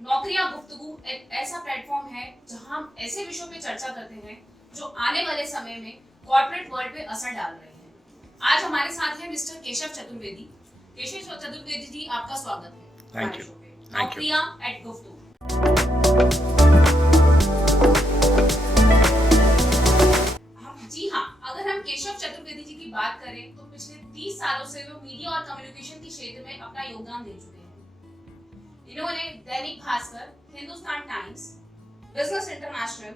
नौकरियां गुफ्तगू एक ऐसा प्लेटफॉर्म है जहां हम ऐसे विषयों पे चर्चा करते हैं जो आने वाले समय में कॉर्पोरेट वर्ल्ड पे असर डाल रहे हैं। आज हमारे साथ है मिस्टर केशव चतुर्वेदी। केशव चतुर्वेदी जी, आपका स्वागत है थैंक हमारे यू। शो पे थैंक यू। नौकरियां एट गुफ्तगू। जी हाँ, अगर हम केशव चतुर्वेदी जी की बात करें तो पिछले 30 सालों से वो मीडिया और कम्युनिकेशन के क्षेत्र में अपना योगदान दे चुके हैं। इन्होंने Dainik Bhaskar, Hindustan times, business international,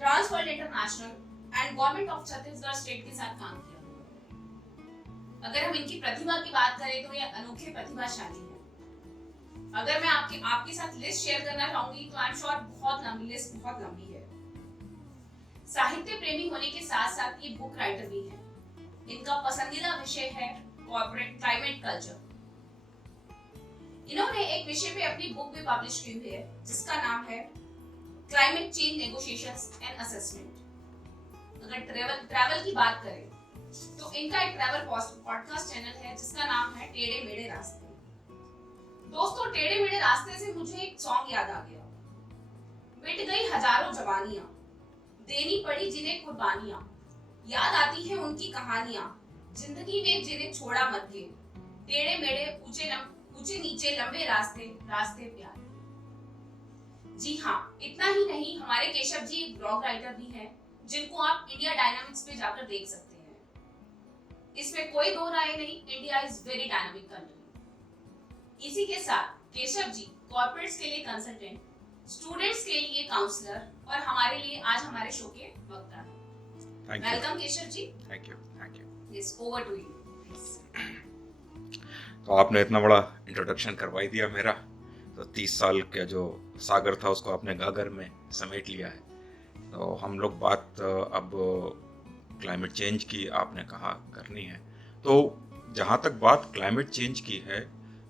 Trans World international and government of Chhattisgarh state के साथ काम किया। अगर हम इनकी प्रतिभा की बात करें तो ये अनोखे प्रतिभाशाली है। अगर मैं आपके साथ लिस्ट शेयर करना चाहूंगी तो आई एम श्योर बहुत लंबी है। साहित्य प्रेमी होने के साथ साथ ये बुक राइटर भी है। इनका पसंदीदा विषय है कॉर्पोरेट क्लाइमेट कल्चर। इन्होंने एक विषय पे अपनी बुक भी पब्लिश की हुई है जिसका नाम है climate change negotiations and assessment. अगर ट्रैवल की बात करें तो इनका एक ट्रैवल पॉडकास्ट चैनल है जिसका नाम है टेढ़े मेढ़े रास्ते। दोस्तों, टेढ़े मेढ़े रास्ते से मुझे एक सॉन्ग याद आ गया। मिट गई हजारों जवानियां, देनी पड़ी जिन्हें कुर्बानियां, याद आती है उनकी कहानियां, जिंदगी में जिन्हें छोड़ा मत गए, टेढ़े मेढ़े ऊंचे नीचे लंबे रास्ते, रास्ते प्यारे। जी हाँ, इतना ही नहीं, हमारे केशव जी एक ब्लॉग राइटर भी हैं जिनको आप इंडिया डायनामिक्स पे जाकर देख सकते हैं। इसमें कोई दो राय नहीं, India is very dynamic country. इसी के साथ केशव जी कॉर्पोरेट्स के लिए कंसल्टेंट, स्टूडेंट्स के लिए काउंसलर और हमारे लिए आज हमारे शो के वक्ता हैं। Welcome Keshav ji. Thank you. Yes, over to you. तो आपने इतना बड़ा इंट्रोडक्शन करवाई दिया मेरा, तो 30 साल का जो सागर था उसको आपने गागर में समेट लिया है। तो हम लोग बात अब क्लाइमेट चेंज की आपने कहा करनी है। तो जहाँ तक बात क्लाइमेट चेंज की है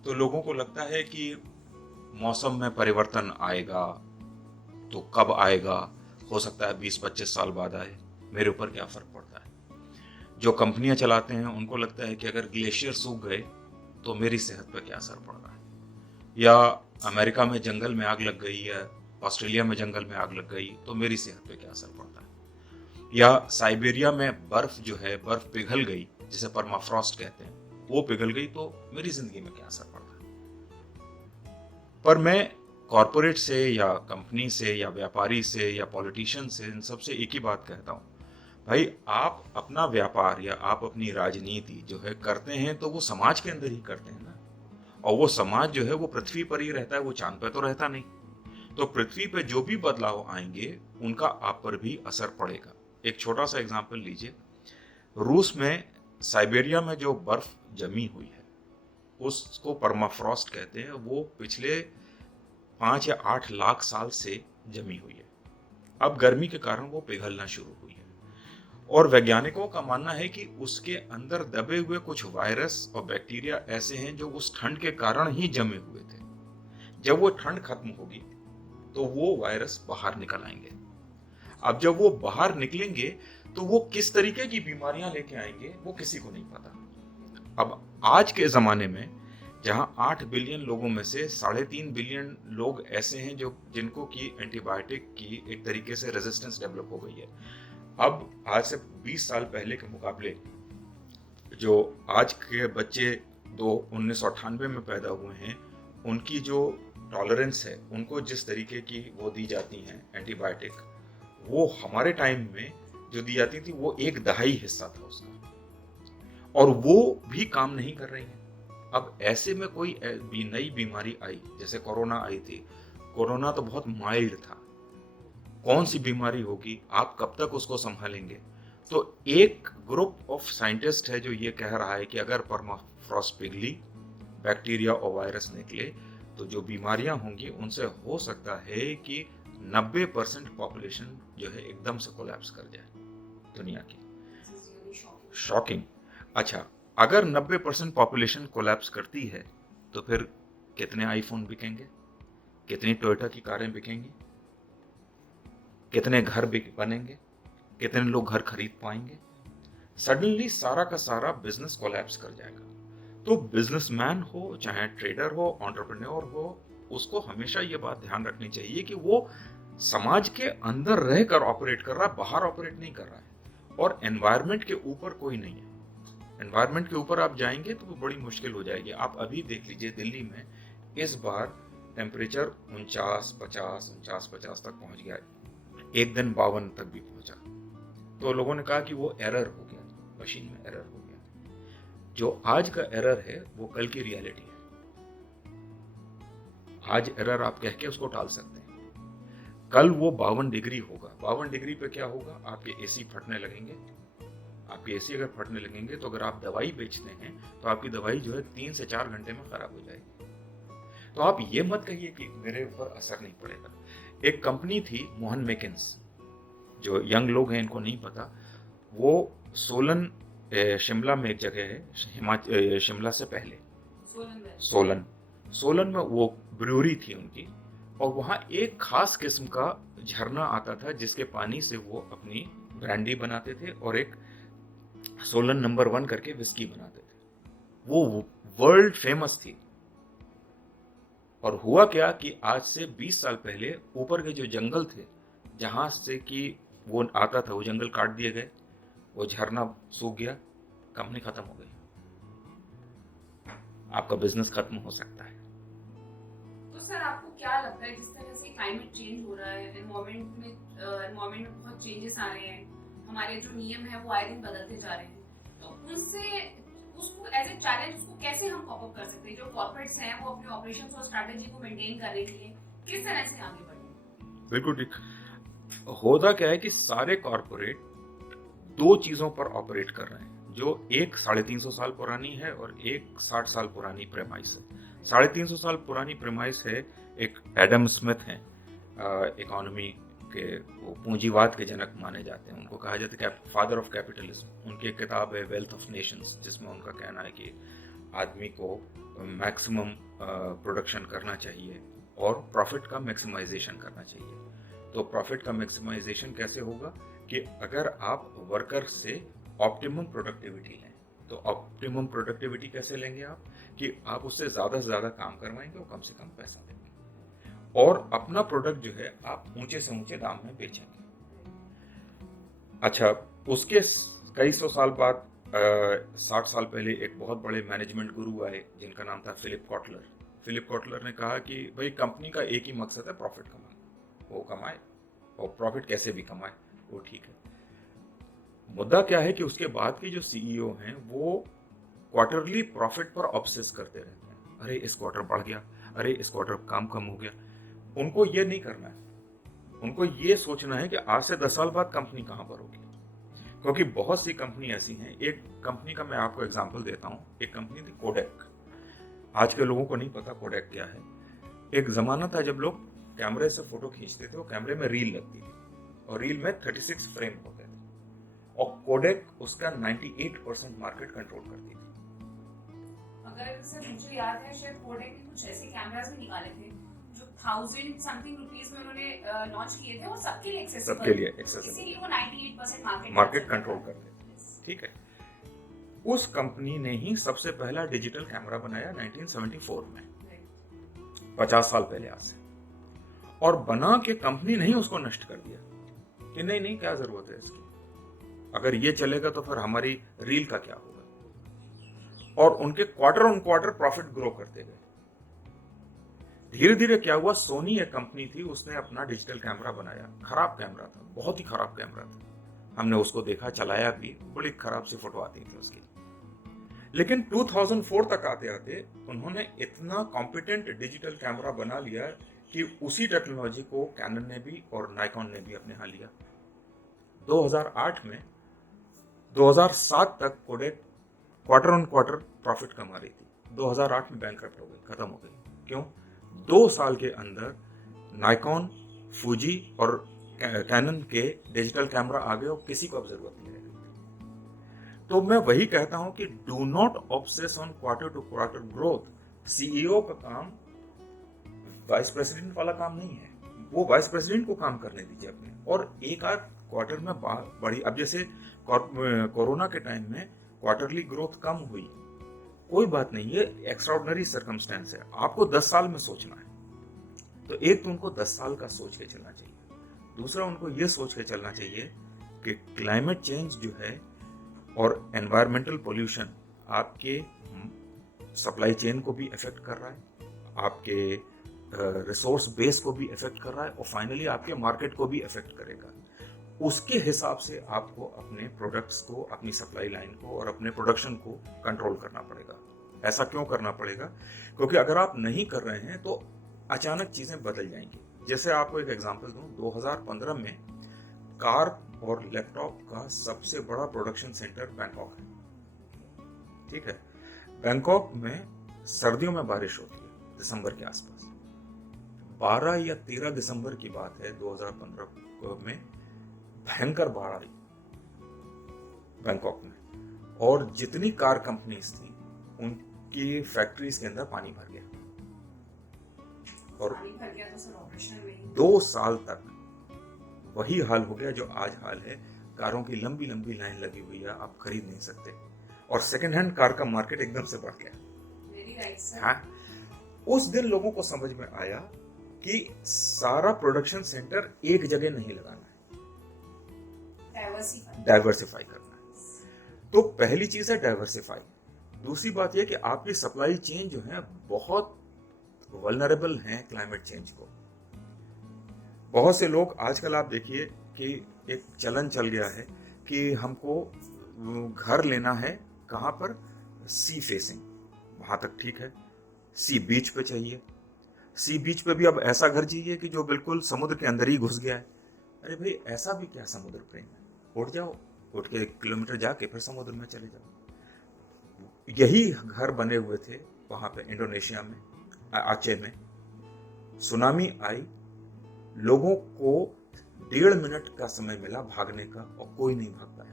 तो लोगों को लगता है कि मौसम में परिवर्तन आएगा, तो कब आएगा? हो सकता है 20-25 साल बाद आए, मेरे ऊपर क्या फ़र्क पड़ता है? जो कंपनियां चलाते हैं उनको लगता है कि अगर ग्लेशियर सूख गए तो मेरी सेहत पर क्या असर पड़ रहा है, या अमेरिका में जंगल में आग लग गई या ऑस्ट्रेलिया में जंगल में आग लग गई तो मेरी सेहत पे क्या असर पड़ता है, या साइबेरिया में बर्फ जो है बर्फ पिघल गई, जिसे परमाफ्रॉस्ट कहते हैं, वो पिघल गई तो मेरी जिंदगी में क्या असर पड़ता है। पर मैं कॉरपोरेट से या कंपनी से या व्यापारी से या पॉलिटिशियन से, इन सबसे एक ही बात कहता हूँ, भाई आप अपना व्यापार या आप अपनी राजनीति जो है करते हैं तो वो समाज के अंदर ही करते हैं ना, और वो समाज जो है वो पृथ्वी पर ही रहता है, वो चांद पे तो रहता नहीं। तो पृथ्वी पे जो भी बदलाव आएंगे उनका आप पर भी असर पड़ेगा। एक छोटा सा एग्जांपल लीजिए, रूस में साइबेरिया में जो बर्फ जमी हुई है उसको परमाफ्रॉस्ट कहते हैं। वो पिछले 5 या 8 लाख साल से जमी हुई है। अब गर्मी के कारण वो पिघलना शुरू हुई है, और वैज्ञानिकों का मानना है कि उसके अंदर दबे हुए कुछ वायरस और बैक्टीरिया ऐसे हैं जो उस ठंड के कारण ही जमे हुए थे। जब वो ठंड खत्म होगी तो वो वायरस बाहर निकल आएंगे। अब जब वो बाहर निकलेंगे तो वो किस तरीके की बीमारियां लेके आएंगे वो किसी को नहीं पता। अब आज के ज़माने में जहां 8 बिलियन लोगों में से 3.5 बिलियन लोग ऐसे हैं जो जिनको की एंटीबायोटिक की एक तरीके से रेजिस्टेंस डेवलप हो गई है। अब आज से 20 साल पहले के मुकाबले जो आज के बच्चे 1998 में पैदा हुए हैं, उनकी जो टॉलरेंस है, उनको जिस तरीके की वो दी जाती हैं एंटीबायोटिक, वो हमारे टाइम में जो दी जाती थी वो 1/2 हिस्सा था उसका, और वो भी काम नहीं कर रही है। अब ऐसे में कोई नई बीमारी आई, जैसे कोरोना आई थी, कोरोना तो बहुत माइल्ड था, कौन सी बीमारी होगी, आप कब तक उसको संभालेंगे? तो एक ग्रुप ऑफ साइंटिस्ट है जो ये कह रहा है कि अगर परमाफ्रॉस्ट पिघली, बैक्टीरिया और वायरस निकले, तो जो बीमारियां होंगी उनसे हो सकता है कि 90% पॉपुलेशन जो है एकदम से कोलैप्स कर जाए दुनिया की। शॉकिंग। अच्छा, अगर 90% पॉपुलेशन कोलैप्स करती है तो फिर कितने आईफोन बिकेंगे, कितनी टोयोटा की कारें बिकेंगी, कितने घर बनेंगे, कितने लोग घर खरीद पाएंगे? सडनली सारा का सारा बिजनेस कोलैप्स कर जाएगा। तो बिजनेसमैन हो, चाहे ट्रेडर हो, एंटरप्रेन्योर हो, उसको हमेशा ये बात ध्यान रखनी चाहिए कि वो समाज के अंदर रहकर ऑपरेट कर रहा है, बाहर ऑपरेट नहीं कर रहा है। और एनवायरनमेंट के ऊपर कोई नहीं है। एनवायरनमेंट के ऊपर आप जाएंगे तो वो बड़ी मुश्किल हो जाएगी। आप अभी देख लीजिए, दिल्ली में इस बार टेम्परेचर 49 50 तक पहुंच गया, एक दिन 52 तक भी पहुंचा। तो लोगों ने कहा कि वो एरर हो गया, मशीन में एरर हो गया। जो आज का एरर है वो कल की रियलिटी है। आज एरर आप कह के उसको टाल सकते हैं, कल वो 52 डिग्री होगा। 52 डिग्री पे क्या होगा? आपके एसी फटने लगेंगे। आपके एसी अगर फटने लगेंगे तो अगर आप दवाई बेचते हैं तो आपकी दवाई जो है 3 से 4 घंटे में खराब हो जाएगी। तो आप ये मत कहिए कि मेरे ऊपर असर नहीं पड़ेगा। एक कंपनी थी मोहन मेकिन्स, जो यंग लोग हैं इनको नहीं पता, वो सोलन शिमला में एक जगह है, शिमला से पहले सोलन में वो ब्रूअरी थी उनकी। और वहाँ एक खास किस्म का झरना आता था जिसके पानी से वो अपनी ब्रांडी बनाते थे और एक सोलन नंबर 1 करके विस्की बनाते थे। वो वर्ल्ड फेमस थी। और हुआ क्या कि आज से 20 साल पहले ऊपर के जो जंगल थे जहां से कि वो आता था, वो जंगल काट दिए गए, वो झरना सूख गया, कंपनी खत्म हो गई। आपका बिजनेस खत्म हो सकता है। तो सर आपको क्या लगता है, जिस तरह से क्लाइमेट चेंज हो रहा है, एनवायरनमेंट में बहुत चेंजेस आ रहे हैं, हमारे जो नियम है वो आए दिन बदलते जा रहे हैं, तो उनसे उसको एज ए चैलेंज उसको कैसे हम कॉप अप कर सकते हैं? जो कॉर्पोरेट्स हैं वो अपने ऑपरेशंस और स्ट्रैटेजी को मेंटेन करने के लिए किस तरह से आगे बढ़े? बिल्कुल ठीक। होता क्या है कि सारे कॉर्पोरेट दो चीजों पर ऑपरेट कर रहे हैं, जो एक 350 साल पुरानी है और एक 60 साल पुरानी प्रेमाइस है। 350 साल पुरानी प्रेमाइस है, एक एडम स्मिथ है, इकोनॉमी के वो पूंजीवाद के जनक माने जाते हैं। उनको कहा जाता है फादर ऑफ कैपिटलिज्म। उनकी एक किताब है वेल्थ ऑफ नेशंस, जिसमें उनका कहना है कि आदमी को मैक्सिमम प्रोडक्शन करना चाहिए और प्रॉफिट का मैक्सिमाइजेशन करना चाहिए। तो प्रॉफिट का मैक्सिमाइजेशन कैसे होगा कि अगर आप वर्कर से ऑप्टिमम प्रोडक्टिविटी लें। तो ऑप्टिमम प्रोडक्टिविटी कैसे लेंगे आप? कि आप उससे ज़्यादा से ज़्यादा काम करवाएंगे और कम से कम पैसा देंगे, और अपना प्रोडक्ट जो है आप ऊंचे से ऊंचे दाम में बेचेंगे। अच्छा, उसके कई सौ साल बाद 60 साल पहले एक बहुत बड़े मैनेजमेंट गुरु आए जिनका नाम था फिलिप कॉटलर। फिलिप कॉटलर ने कहा कि भाई कंपनी का एक ही मकसद है, प्रॉफिट कमाना। वो कमाए और प्रॉफिट कैसे भी कमाए, वो ठीक है। मुद्दा क्या है कि उसके बाद के जो सीईओ हैं वो क्वार्टरली प्रॉफिट पर ऑब्सेस करते रहते हैं। अरे इस क्वार्टर बढ़ गया, अरे इस क्वार्टर काम कम हो गया। उनको ये नहीं करना है। उनको ये सोचना है कि आज से 10 साल बाद कंपनी कहां पर होगी। क्योंकि बहुत सी कंपनी ऐसी हैं। एक कंपनी का मैं आपको एग्जांपल देता हूं। एक कंपनी थी कोडेक। आज के लोगों को नहीं पता कोडेक क्या है। एक जमाना था जब लोग कैमरे से फोटो खींचते थे, वो कैमरे में रील लगती थी और रील में 36 फ्रेम होते थे, और कोडेक उसका 98% मार्केट कंट्रोल करती थी। अगर सर मुझे याद है, शायद कोडेक ने कुछ ऐसे कैमरास भी निकाले थे जो 1000 समथिंग रुपीस में उन्होंने लॉन्च किए थे, और सबके लिए एक्सेसिबल, इसीलिए वो 98% मार्केट कंट्रोल करते थे। ठीक है। उस कंपनी ने ही सबसे पहला डिजिटल कैमरा बनाया 1974 में, 50 साल पहले आज से। और बना के कंपनी ने ही उसको नष्ट कर दिया कि नहीं नहीं, क्या जरूरत है इसकी, अगर ये चलेगा तो फिर हमारी रील का क्या होगा। और उनके quarter on quarter profit grow करते गए। धीरे धीरे क्या हुआ, सोनी एक कंपनी थी, उसने अपना डिजिटल कैमरा बनाया। खराब कैमरा था, बहुत ही खराब कैमरा था। हमने उसको देखा, चलाया भी, बड़ी खराब सी फोटो आती थी उसकी। लेकिन 2004 तक आते आते उन्होंने इतना कॉम्पिटेंट डिजिटल कैमरा बना लिया कि उसी टेक्नोलॉजी को कैनन ने भी और नाइकॉन ने भी अपने यहाँ लिया। 2008 में 2007 तक Kodak quarter on quarter profit कमा रही थी। 2008 में बैंकरप्ट हो गई, खत्म हो गई। क्यों? 2 साल के अंदर नाइकॉन, फूजी और कैनन के डिजिटल कैमरा आ गए और किसी को अब जरूरत नहीं रह गई। तो मैं वही कहता हूं कि do not obsess on quarter to quarter growth. CEO का काम वाइस प्रेसिडेंट वाला काम नहीं है। वो वाइस प्रेसिडेंट को काम करने दीजिए अपने, और एक आध क्वार्टर में बड़ी, अब जैसे कोरोना के टाइम में क्वार्टरली ग्रोथ कम हुई, कोई बात नहीं, ये एक्स्ट्राऑर्डिनरी सर्कमस्टेंस है। आपको 10 साल में सोचना है। तो एक तो उनको 10 साल का सोच के चलना चाहिए, दूसरा उनको ये सोच के चलना चाहिए कि क्लाइमेट चेंज जो है और एनवायरमेंटल पोल्यूशन आपके सप्लाई चेन को भी इफेक्ट कर रहा है, आपके रिसोर्स बेस को भी इफेक्ट कर रहा है और फाइनली आपके मार्केट को भी इफेक्ट करेगा। उसके हिसाब से आपको अपने प्रोडक्ट्स को, अपनी सप्लाई लाइन को और अपने प्रोडक्शन को कंट्रोल करना पड़ेगा। ऐसा क्यों करना पड़ेगा? क्योंकि अगर आप नहीं कर रहे हैं तो अचानक चीजें बदल जाएंगी। जैसे आपको एक एग्जांपल दूं, 2015 में कार और लैपटॉप का सबसे बड़ा प्रोडक्शन सेंटर बैंकॉक है, ठीक है। बैंकॉक में सर्दियों में बारिश होती है दिसंबर के आसपास। 12 या 13 दिसंबर की बात है 2015 में, भयंकर बाढ़ आई बैंकॉक में और जितनी कार कंपनीज थी उनकी फैक्ट्रीज के अंदर पानी भर गया और 2 साल तक वही हाल हो गया जो आज हाल है। कारों की लंबी लंबी लाइन लगी हुई है, आप खरीद नहीं सकते और सेकंड हैंड कार का मार्केट एकदम से बढ़ गया। हाँ, उस दिन लोगों को समझ में आया कि सारा प्रोडक्शन सेंटर एक जगह नहीं लगाना है, डाइवर्सिफाई करना है। तो पहली चीज है डाइवर्सिफाई। दूसरी बात यह कि आपकी सप्लाई चेन जो है बहुत वल्नरेबल है क्लाइमेट चेंज को। बहुत से लोग आजकल आप देखिए कि एक चलन चल गया है कि हमको घर लेना है कहां पर, सी फेसिंग, वहां तक ठीक है, सी बीच पे चाहिए। सी बीच पे भी अब ऐसा घर चाहिए कि जो बिल्कुल समुद्र के अंदर ही घुस गया है। अरे भाई, ऐसा भी क्या समुद्र प्रेम है? उठ जाओ, उठ के 1 किलोमीटर जाके फिर समुद्र में चले जाओ। यही घर बने हुए थे वहां पे इंडोनेशिया में, आचे में। सुनामी आई, लोगों को 1.5 मिनट का समय मिला भागने का और कोई नहीं भाग पाया।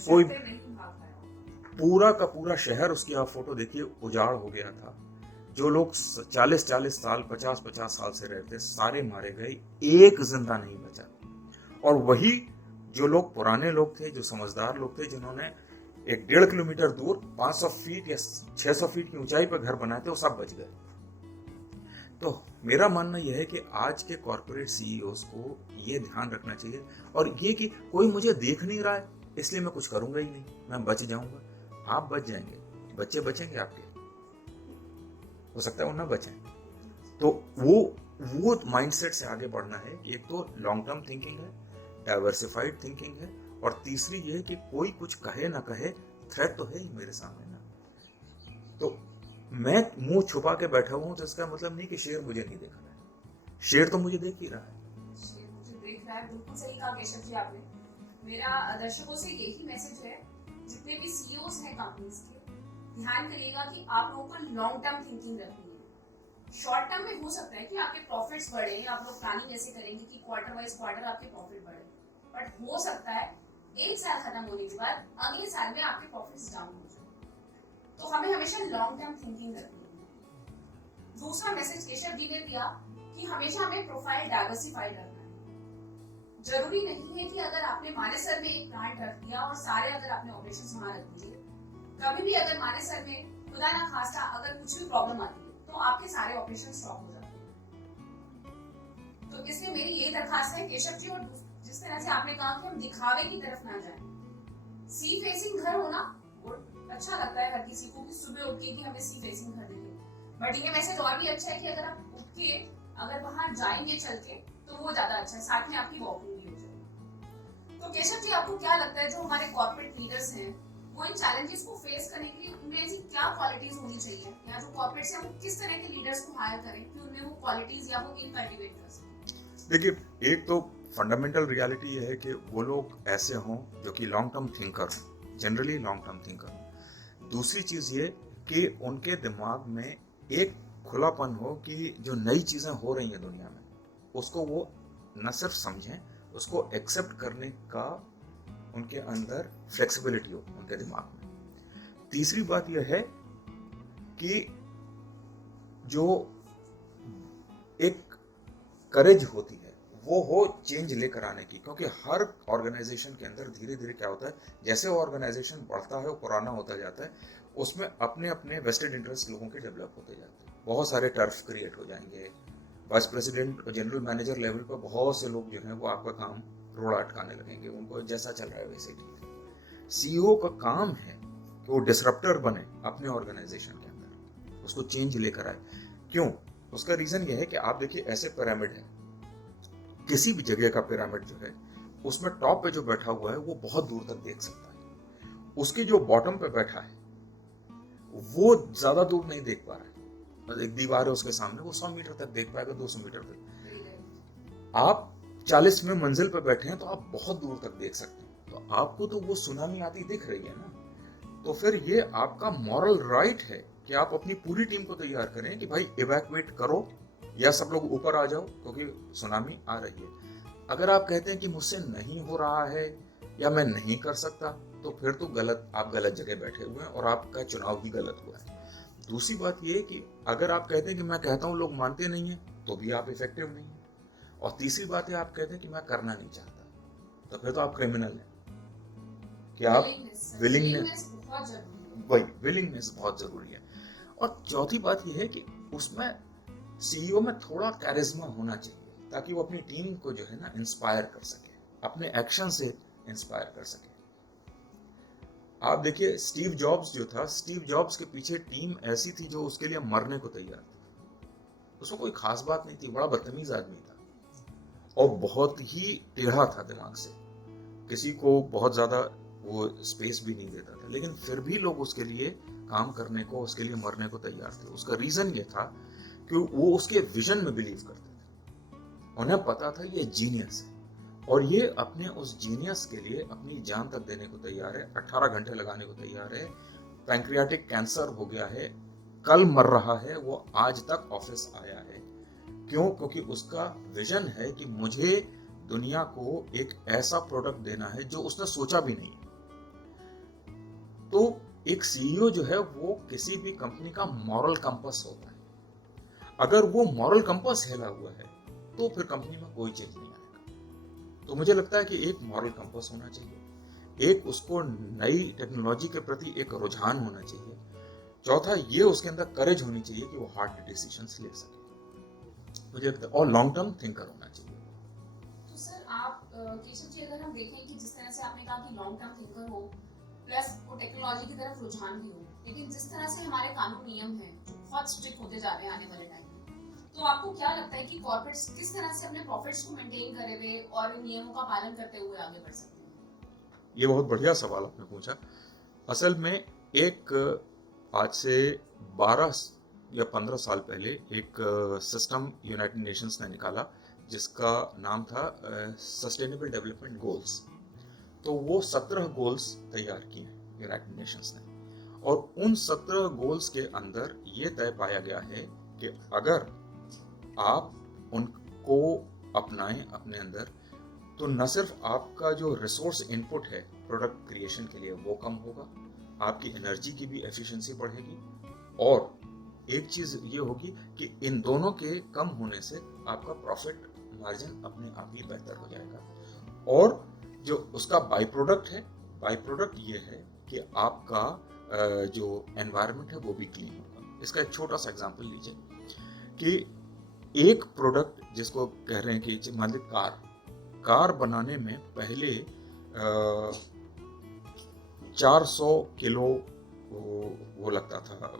कोई, पूरा का पूरा शहर, उसकी आप फोटो देखिए, उजाड़ हो गया था। जो लोग 40-40 साल, 50-50 साल से रहते, सारे मारे गए, एक जिंदा नहीं बचा। और वही जो लोग पुराने लोग थे, जो समझदार लोग थे, जिन्होंने एक 1.5 किलोमीटर दूर 500 फीट या 600 फीट की ऊंचाई पर घर बनाए थे, वो सब बच गए। तो मेरा मानना यह है कि आज के कॉर्पोरेट सीईओज को ये ध्यान रखना चाहिए, और ये कि कोई मुझे देख नहीं रहा है इसलिए मैं कुछ करूंगा ही नहीं, मैं बच जाऊंगा। आप बच जाएंगे, बच्चे बचेंगे आपके, हो सकता है वो ना बचें। तो वो माइंडसेट से आगे बढ़ना है कि एक तो लॉन्ग टर्म थिंकिंग है, डाइवर्सिफाइड थिंकिंग है, और तीसरी ये है कि कोई कुछ कहे ना कहे, थ्रेट तो है ही मेरे सामने ना। तो मैं मुंह छुपा के बैठा हूं तो इसका मतलब नहीं कि शेर मुझे नहीं देख रहा है, शेर तो मुझे देख ही रहा है। शेर मुझे देख रहा है, बिल्कुल सही कहा केशव जी आपने। मेरा दर्शकों से यही मैसेज है, जितने भी सीईओज हैं कंपनीज के, ध्यान करिएगा कि आप लोगों को लॉन्ग टर्म थिंकिंग रखनी है। शॉर्ट टर्म में हो सकता है कि आपके प्रॉफिट्स बढ़े, आप लोग प्लानिंग ऐसे करेंगे कि क्वार्टर वाइज क्वार्टर आपके प्रॉफिट बढ़े, बट हो सकता है 1 साल खत्म होने के बाद अगले साल में आपके प्रॉफिट्स डाउन हो जाए। तो हमें हमेशा लॉन्ग टर्म थिंकिंग रखनी है। दूसरा मैसेज केशव जी ने दिया कि हमेशा हमें प्रोफाइल डाइवर्सिफाई करना है। जरूरी नहीं है कि अगर आपने मानेसर में एक प्लांट रख दिया और सारे अगर आपने ऑपरेशंस वहां रख दिए, कभी भी अगर मानेसर में खुदा ना खास्ता अगर कुछ भी प्रॉब्लम आती है तो आपके सारे ऑपरेशन स्टॉप हो जाते हैं। तो इसलिए मेरी यही दरखास्त है केशव जी, और जिस तरह से आपने कहा कि हम दिखावे की तरफ ना जाएं। सी फेसिंग घर होना अच्छा लगता है हर किसी को कि सुबह उठ के कि हमें सी फेसिंग घर दिखे, बट ये मैसेज और भी अच्छा है कि अगर आप उठ के अगर बाहर जाएंगे चल के तो वो ज्यादा अच्छा है, साथ में आपकी वॉकिंग भी हो जाएगी। तो केशव जी, आपको क्या लगता है जो हमारे कॉर्पोरेट लीडर्स हैं वो इन चैलेंजेस को फेस करने के लिए उनमें ऐसी क्या क्वालिटीज होनी चाहिए, या जो कॉर्पोरेट से हम किस तरह के लीडर्स को हायर करें कि उनमें वो क्वालिटीज या वो इनकल्टिवेट कर सकें? देखिए, एक तो फंडामेंटल रियलिटी ये है कि वो लोग ऐसे हों जो कि लॉन्ग टर्म थिंकर हों, जनरली लॉन्ग टर्म थिंकर हों। दूसरी चीज़ ये कि उनके दिमाग में एक खुलापन हो कि जो नई चीज़ें हो रही हैं दुनिया में, उसको वो न सिर्फ समझें, उसको एक्सेप्ट करने का उनके अंदर फ्लेक्सिबिलिटी हो उनके दिमाग में। तीसरी बात यह है कि जो एक करेज होती है वो हो चेंज लेकर आने की, क्योंकि हर ऑर्गेनाइजेशन के अंदर धीरे धीरे क्या होता है, जैसे वो ऑर्गेनाइजेशन बढ़ता है वो पुराना होता जाता है, उसमें अपने अपने वेस्टेड इंटरेस्ट लोगों के डेवलप होते जाते हैं, बहुत सारे टर्फ क्रिएट हो जाएंगे, वाइस प्रेसिडेंट और जनरल मैनेजर लेवल पर बहुत से लोग जो हैं वो आपका काम रोड़ा अटकाने लगेंगे, उनको जैसा चल रहा है वैसे ठीक है। सीईओ का काम है कि वो डिसरप्टर बने अपने ऑर्गेनाइजेशन के अंदर, उसको चेंज लेकर आए। क्यों? उसका रीजन ये है कि आप देखिए ऐसे पिरामिड है, किसी भी जगह का पिरामिड जो है उसमें टॉप पे जो बैठा हुआ है वो बहुत दूर तक देख सकता है, उसके जो बॉटम पे बैठा है वो ज्यादा दूर नहीं देख पा रहा है, मतलब एक दीवार है उसके सामने, वो 100 मीटर तक देख पाएगा, 200 मीटर तक। आप 40वें मंजिल पे बैठे हैं तो आप बहुत दूर तक देख सकते हैं, तो आपको तो वो सुनामी आती दिख रही है ना, तो फिर ये आपका मॉरल राइट है कि आप अपनी पूरी टीम को तैयार करें कि भाई इवैक्यूएट करो या सब लोग ऊपर आ जाओ क्योंकि सुनामी आ रही है। अगर आप कहते हैं कि मुझसे नहीं हो रहा है या मैं नहीं कर सकता, तो फिर तो गलत, आप गलत जगह बैठे हुए हैं और आपका चुनाव भी गलत हुआ है। दूसरी बात ये कि अगर आप कहते हैं कि मैं कहता हूं लोग मानते नहीं है, तो भी आप इफेक्टिव नहीं है। और तीसरी बात है आप कहते हैं कि मैं करना नहीं चाहता, तो फिर तो आप क्रिमिनल हैं कि आप विलिंगनेस बहुत जरूरी है। और चौथी बात यह है कि उसमें सीईओ में थोड़ा कैरिज्मा होना चाहिए ताकि वो अपनी टीम को जो है ना इंस्पायर कर सके, अपने एक्शन से इंस्पायर कर सके। आप देखिए स्टीव जॉब्स जो था, स्टीव जॉब्स के पीछे टीम ऐसी थी जो उसके लिए मरने को तैयार थी, उसमें कोई खास बात नहीं थी, बड़ा बदतमीज आदमी था और बहुत ही टेढ़ा था दिमाग से, किसी को बहुत ज्यादा वो स्पेस भी नहीं देता था, लेकिन फिर भी लोग उसके लिए काम करने को, उसके लिए मरने को तैयार थे। उसका रीजन ये था कि वो उसके विजन में बिलीव करते थे, उन्हें पता था ये जीनियस है और ये अपने उस जीनियस के लिए अपनी जान तक देने को तैयार है, 18 घंटे लगाने को तैयार है। पैंक्रियाटिक कैंसर हो गया है, कल मर रहा है, वो आज तक ऑफिस आया है। क्यों? क्योंकि उसका विजन है कि मुझे दुनिया को एक ऐसा प्रोडक्ट देना है जो उसने सोचा भी नहीं। तो एक सीईओ जो है वो किसी भी कंपनी का मॉरल कंपास होता है। अगर वो मॉरल कंपास हिला हुआ है तो फिर कंपनी में कोई चेंज नहीं आएगा। तो मुझे लगता है कि एक मॉरल कंपास होना चाहिए, एक उसको नई टेक्नोलॉजी के प्रति एक रुझान होना चाहिए, चौथा ये उसके अंदर करेज होनी चाहिए कि वो हार्ड डिसीजंस ले सके, मुझे लगता है, और लॉन्ग टर्म थिंकर होना चाहिए। तो सर आप केशव जी, अगर हम देखें कि जिस तरह से आपने कहा कि लॉन्ग टर्म थिंकर हो प्लस वो टेक्नोलॉजी की तरफ रुझान भी हो, लेकिन जिस तरह से हमारे कानून नियम हैं जो बहुत स्ट्रिक्ट होते जा रहे हैं आने वाले टाइम में, तो आपको क्या लगता है कि कॉर्पोरेट्स किस तरह से अपने प्रॉफिट्स को मेंटेन करे हुए और इन नियमों का पालन करते हुए आगे बढ़ सकते हैं? ये बहुत बढ़िया सवाल आपने पूछा। असल में एक आज से 12 या 15 साल पहले एक सिस्टम यूनाइटेड नेशंस ने निकाला जिसका नाम था सस्टेनेबल डेवलपमेंट गोल्स। तो वो 17 गोल्स तैयार किए हैं यूनाइटेड नेशंस ने, और उन 17 गोल्स के अंदर ये तय पाया गया है कि अगर आप उनको अपनाएं अपने अंदर, तो न सिर्फ आपका जो रिसोर्स इनपुट है प्रोडक्ट क्रिएशन के लिए वो कम होगा, आपकी एनर्जी की भी एफिशिएंसी बढ़ेगी, और एक चीज ये होगी कि इन दोनों के कम होने से आपका प्रॉफिट मार्जिन अपने आप ही बेहतर हो जाएगा। और जो उसका बाई प्रोडक्ट है, बाई प्रोडक्ट ये है कि आपका जो एनवायरनमेंट है वो भी क्लीन होगा। इसका एक छोटा सा एग्जांपल लीजिए कि एक प्रोडक्ट जिसको कह रहे हैं कि मान लीजिए कार बनाने में पहले 400 किलो वो लगता था,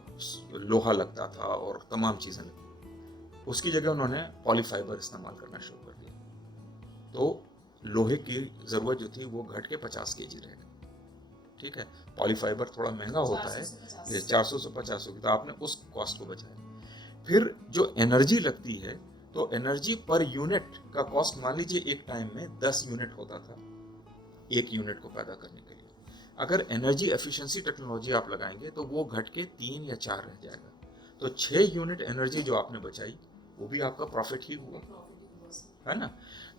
लोहा लगता था और तमाम चीजें लगती, उसकी जगह उन्होंने पॉलीफाइबर इस्तेमाल करना शुरू कर दिया, तो लोहे की जरूरत जो थी वो घट के 50 केजी रह गई। ठीक है, पॉलीफाइबर थोड़ा महंगा होता है, 400 से 50 की, तो आपने उस कॉस्ट को बचाया। फिर जो एनर्जी लगती है, तो एनर्जी पर यूनिट का कॉस्ट मान लीजिए एक टाइम में 10 यूनिट होता था एक यूनिट को पैदा करने के लिए। अगर एनर्जी एफिशिएंसी टेक्नोलॉजी आप लगाएंगे तो वो घट के 3 या 4 रह जाएगा, तो 6 यूनिट एनर्जी जो आपने बचाई वो भी आपका प्रॉफिट ही हुआ, है ना।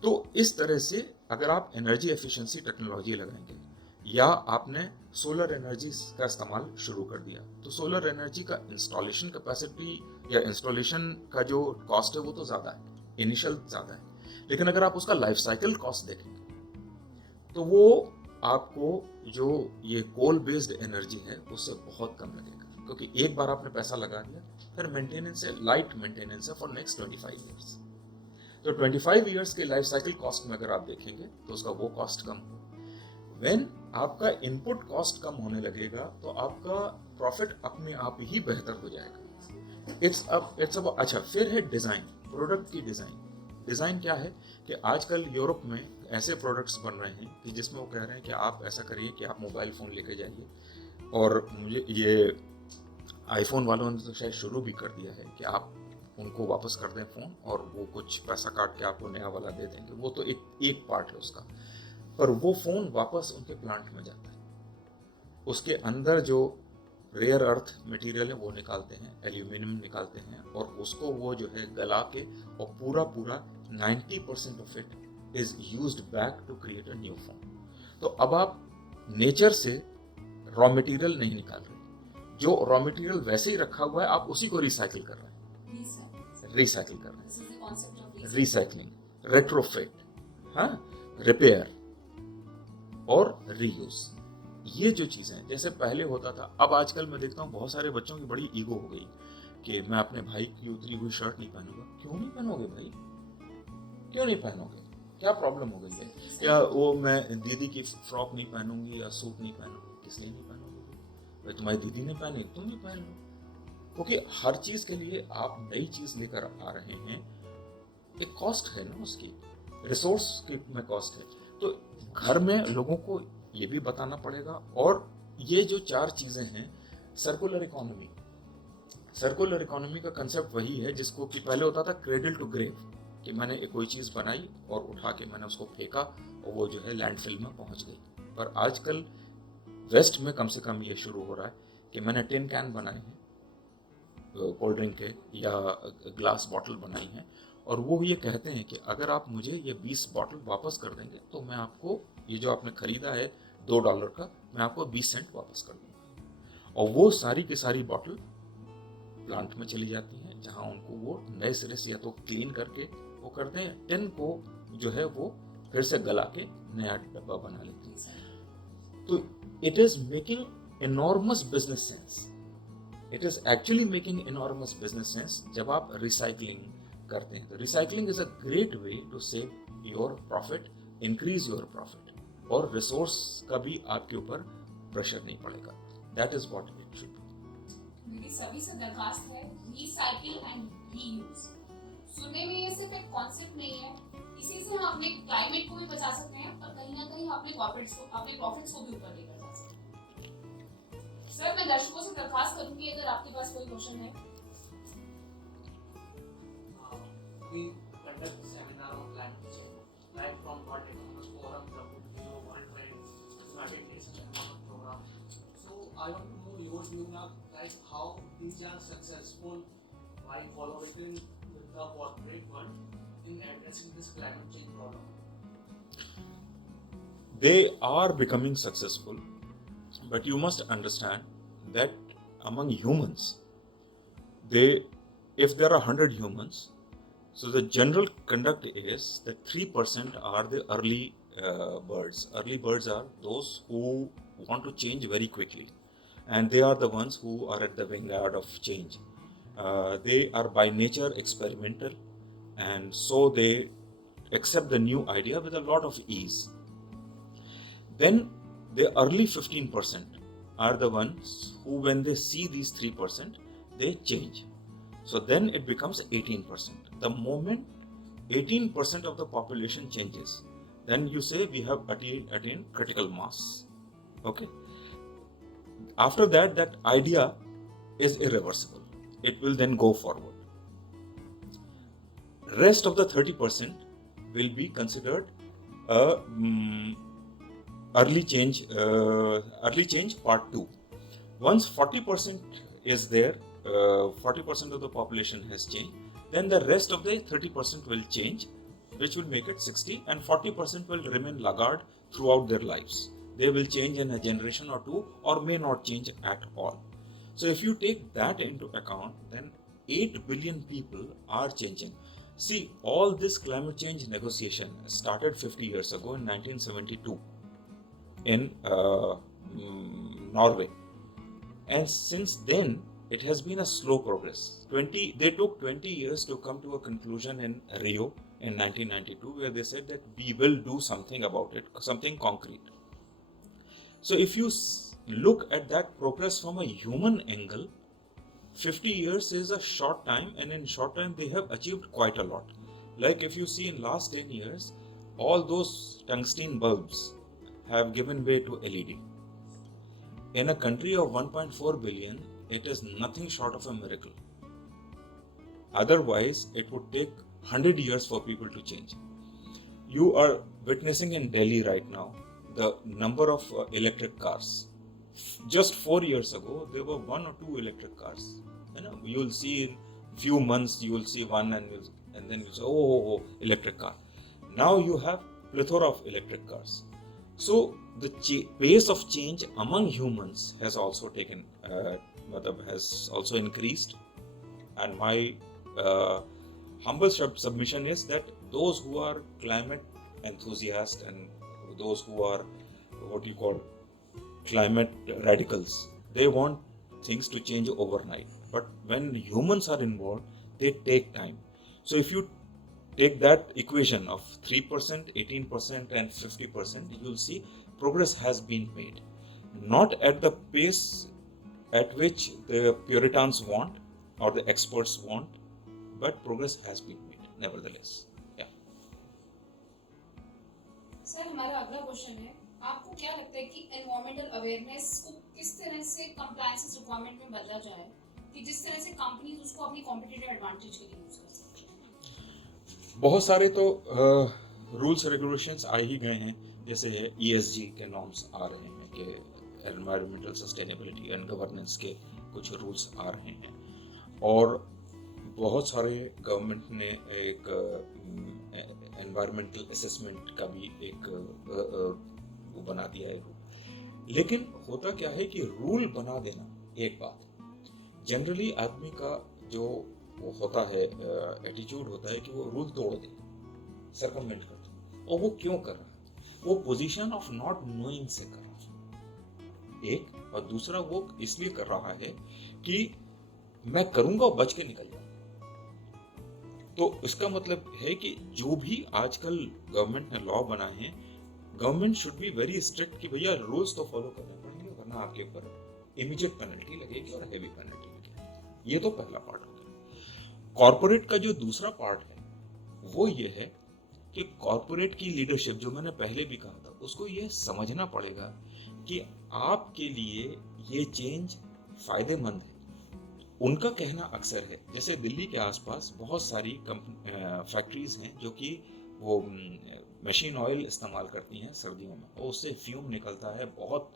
तो इस तरह से अगर आप एनर्जी एफिशिएंसी टेक्नोलॉजी लगाएंगे या आपने सोलर एनर्जी का इस्तेमाल शुरू कर दिया, तो सोलर एनर्जी का इंस्टॉलेशन कैपेसिटी या इंस्टॉलेशन का जो कॉस्ट है वो तो ज़्यादा है, इनिशियल ज़्यादा है, लेकिन अगर आप उसका लाइफ साइकिल कॉस्ट देखेंगे तो वो आपको जो ये कोल बेस्ड एनर्जी है उससे बहुत कम लगेगा, क्योंकि एक बार आपने पैसा लगा दिया, फिर मेंटेनेंस है, लाइट मेंटेनेंस है फॉर नेक्स्ट 25 ईयर्स। तो 25 ईयर्स के लाइफ साइकिल कॉस्ट में अगर आप देखेंगे तो उसका वो कॉस्ट कम हो। व्हेन आपका इनपुट कॉस्ट कम होने लगेगा तो आपका प्रॉफिट अपने आप ही बेहतर हो जाएगा। इट्स अब अच्छा, फिर है डिजाइन, प्रोडक्ट की डिजाइन। डिजाइन क्या है कि आजकल यूरोप में ऐसे प्रोडक्ट्स बन रहे हैं कि जिसमें वो कह रहे हैं कि आप ऐसा करिए कि आप मोबाइल फ़ोन लेके जाइए, और मुझे ये आईफोन वालों ने तो शायद शुरू भी कर दिया है कि आप उनको वापस कर दें फ़ोन और वो कुछ पैसा काट के आपको नया वाला दे देंगे। वो तो एक पार्ट है उसका, पर वो फ़ोन वापस उनके प्लांट में जाता है, उसके अंदर जो रेयर अर्थ मटेरियल है वो निकालते हैं, एल्यूमिनियम निकालते हैं, और उसको वो जो है गला के, और पूरा 90% of it is used back to create a new phone. तो अब आप नेचर से रॉ मटेरियल नहीं निकाल रहे, जो रॉ मटेरियल वैसे ही रखा हुआ है आप उसी को रिसाइकिल कर रहे हैं, रिसाइकिल कर रहे हैं, रिसाइकलिंग, रेट्रोफिट, हाँ, रिपेयर और रीयूज। ये जो चीजें हैं, जैसे पहले होता था, अब आजकल मैं देखता हूँ बहुत सारे बच्चों की बड़ी ईगो हो गई कि मैं अपने भाई की उतरी हुई शर्ट नहीं पहनूंगा। क्यों नहीं पहनोगे भाई, क्यों नहीं पहनोगे, क्या प्रॉब्लम हो गई है? या वो मैं दीदी की फ्रॉक नहीं पहनूंगी या सूट नहीं पहनूंगी, किस लिए नहीं पहनोगे भाई? तुम्हारी दीदी ने पहने, तुम भी पहन लो। क्योंकि हर चीज के लिए आप नई चीज लेकर आ रहे हैं, एक कॉस्ट है ना उसकी, रिसोर्स की में कॉस्ट है। तो घर में लोगों को ये भी बताना पड़ेगा। और ये जो 4 चीजें हैं, सर्कुलर इकोनॉमी, सर्कुलर इकोनॉमी का कंसेप्ट वही है जिसको कि पहले होता था क्रेडल टू ग्रेव, कि मैंने एक कोई चीज बनाई और उठा के मैंने उसको फेंका और वो जो है लैंडफिल में पहुंच गई। पर आजकल वेस्ट में कम से कम ये शुरू हो रहा है कि मैंने टिन कैन बनाए हैं कोल्ड ड्रिंक के, या ग्लास बॉटल बनाई है, और वो ये कहते हैं कि अगर आप मुझे ये 20 बॉटल वापस कर देंगे तो मैं आपको ये जो आपने खरीदा है $2 का, मैं आपको 20 सेंट वापस कर दूंगा। और वो सारी की सारी बॉटल प्लांट में चली जाती हैं, जहां उनको वो नए सिरे से या तो क्लीन करके वो करते हैं, टिन को जो है वो फिर से गला के नया डब्बा बना लेते हैं। तो it is making enormous business sense, it is actually making enormous business sense जब आप रिसाइकलिंग करते हैं। तो recycling is a great way to save your profit, increase your profit, और रिसोर्स का भी आपके ऊपर प्रेशर नहीं पड़ेगा। That is what it should be. मेरी सभी से दरखास्त है, रीसाइकिल एंड रीयूज। सुनने में ये सिर्फ एक कॉन्सेप्ट नहीं है, इसी से हम अपने क्लाइमेट को भी बचा सकते हैं और कहीं ना कहीं अपने प्रॉफिट्स को भी ऊपर लेकर जा सकते हैं। सर, मैं दर्शकों से दरखास्त करूंगी अगर आपके पास कोई क्वेश्चन है। We conduct seminar on climate change, like from World Economic Forum, WTO, World Trade, United Nations Economic Program. So I want to know your view now, like how these are successful by collaborating with the corporate world in addressing this climate change problem. They are becoming successful, but you must understand that among humans, if there are 100 humans, so the general conduct is that 3% are the early birds. Early birds are those who want to change very quickly, and they are the ones who are at the vanguard of change. They are by nature experimental, and so they accept the new idea with a lot of ease. Then the early 15% are the ones who, when they see these 3%, they change. So then it becomes 18%. The moment 18% of the population changes, then you say we have attained critical mass. Okay. After that, that idea is irreversible. It will then go forward. Rest of the 30% will be considered early change part 2. Once 40% is there, 40% of the population has changed, then the rest of the 30% will change, which will make it 60, and 40% will remain laggard throughout their lives. They will change in a generation or two, or may not change at all. So if you take that into account, then 8 billion people are changing. See, all this climate change negotiation started 50 years ago in 1972. in Norway, and since then it has been a slow progress. They took 20 years to come to a conclusion in Rio in 1992, where they said that we will do something about it, something concrete. So if you look at that progress from a human angle, 50 years is a short time, and in short time they have achieved quite a lot. Like if you see in last 10 years, all those tungsten bulbs have given way to LED. In a country of 1.4 billion, it is nothing short of a miracle. Otherwise, it would take 100 years for people to change. You are witnessing in Delhi right now the number of electric cars. Just 4 years ago, there were 1 or 2 electric cars. You will see in few months, you will see one, and then you say, oh, electric car. Now you have plethora of electric cars. So the pace of change among humans has also has also increased. And my humble submission is that those who are climate enthusiasts and those who are what you call climate radicals, they want things to change overnight. But when humans are involved, they take time. So if you take that equation of 3%, 18% and 50%, you will see progress has been made. Not at the pace at which the Puritans want or the experts want, but progress has been made nevertheless. Yeah. Sir हमारा अगला question है, आपको क्या लगता है कि environmental awareness को किस तरह से कंप्लायंस रिक्वायरमेंट में बदला जाए कि जिस तरह से कंपनीज उसको अपनी कॉम्पिटिटिव एडवांटेज के लिए यूज कर सकें? बहुत सारे तो रूल्स रेगुलेशंस आ ही गए हैं, जैसे ESG के नॉर्म्स आ रहे हैं कि एनवायरमेंटल सस्टेनेबिलिटी एंड गवर्नेंस के कुछ रूल्स आ रहे हैं, और बहुत सारे गवर्नमेंट ने एक एनवायरमेंटल असेसमेंट का भी एक वो बना दिया है। लेकिन होता क्या है कि रूल बना देना एक बात, जनरली आदमी का जो वो होता है एटीट्यूड होता है कि वो रूल तोड़ दे, सरकमवेंट कर दे, और वो क्यों कर रहा है? वो पोजीशन ऑफ नॉट नोइंग से कर रहा है एक, और दूसरा वो इसलिए कर रहा है कि मैं करूंगा और बच के निकल जाऊंगा। तो इसका मतलब है कि जो भी आजकल गवर्नमेंट ने लॉ बनाए हैं, government should be very strict कि भैया रूल्स तो फॉलो करने पड़ेंगे, वरना आपके ऊपर इमीडिएट पेनल्टी लगेगी और हैवी पेनल्टी लगेगी। ये तो पहला पार्ट हो गया। कॉर्पोरेट का जो दूसरा पार्ट है वो ये है कि कॉर्पोरेट की लीडरशिप, जो मैंने पहले भी कहा था, उसको ये समझना पड़ेगा कि आपके लिए ये चेंज फायदेमंद है। उनका कहना अक्सर है, जैसे दिल्ली के आसपास बहुत सारी फैक्ट्रीज हैं जो कि वो मशीन ऑयल इस्तेमाल करती हैं सर्दियों में, और उससे फ्यूम निकलता है, बहुत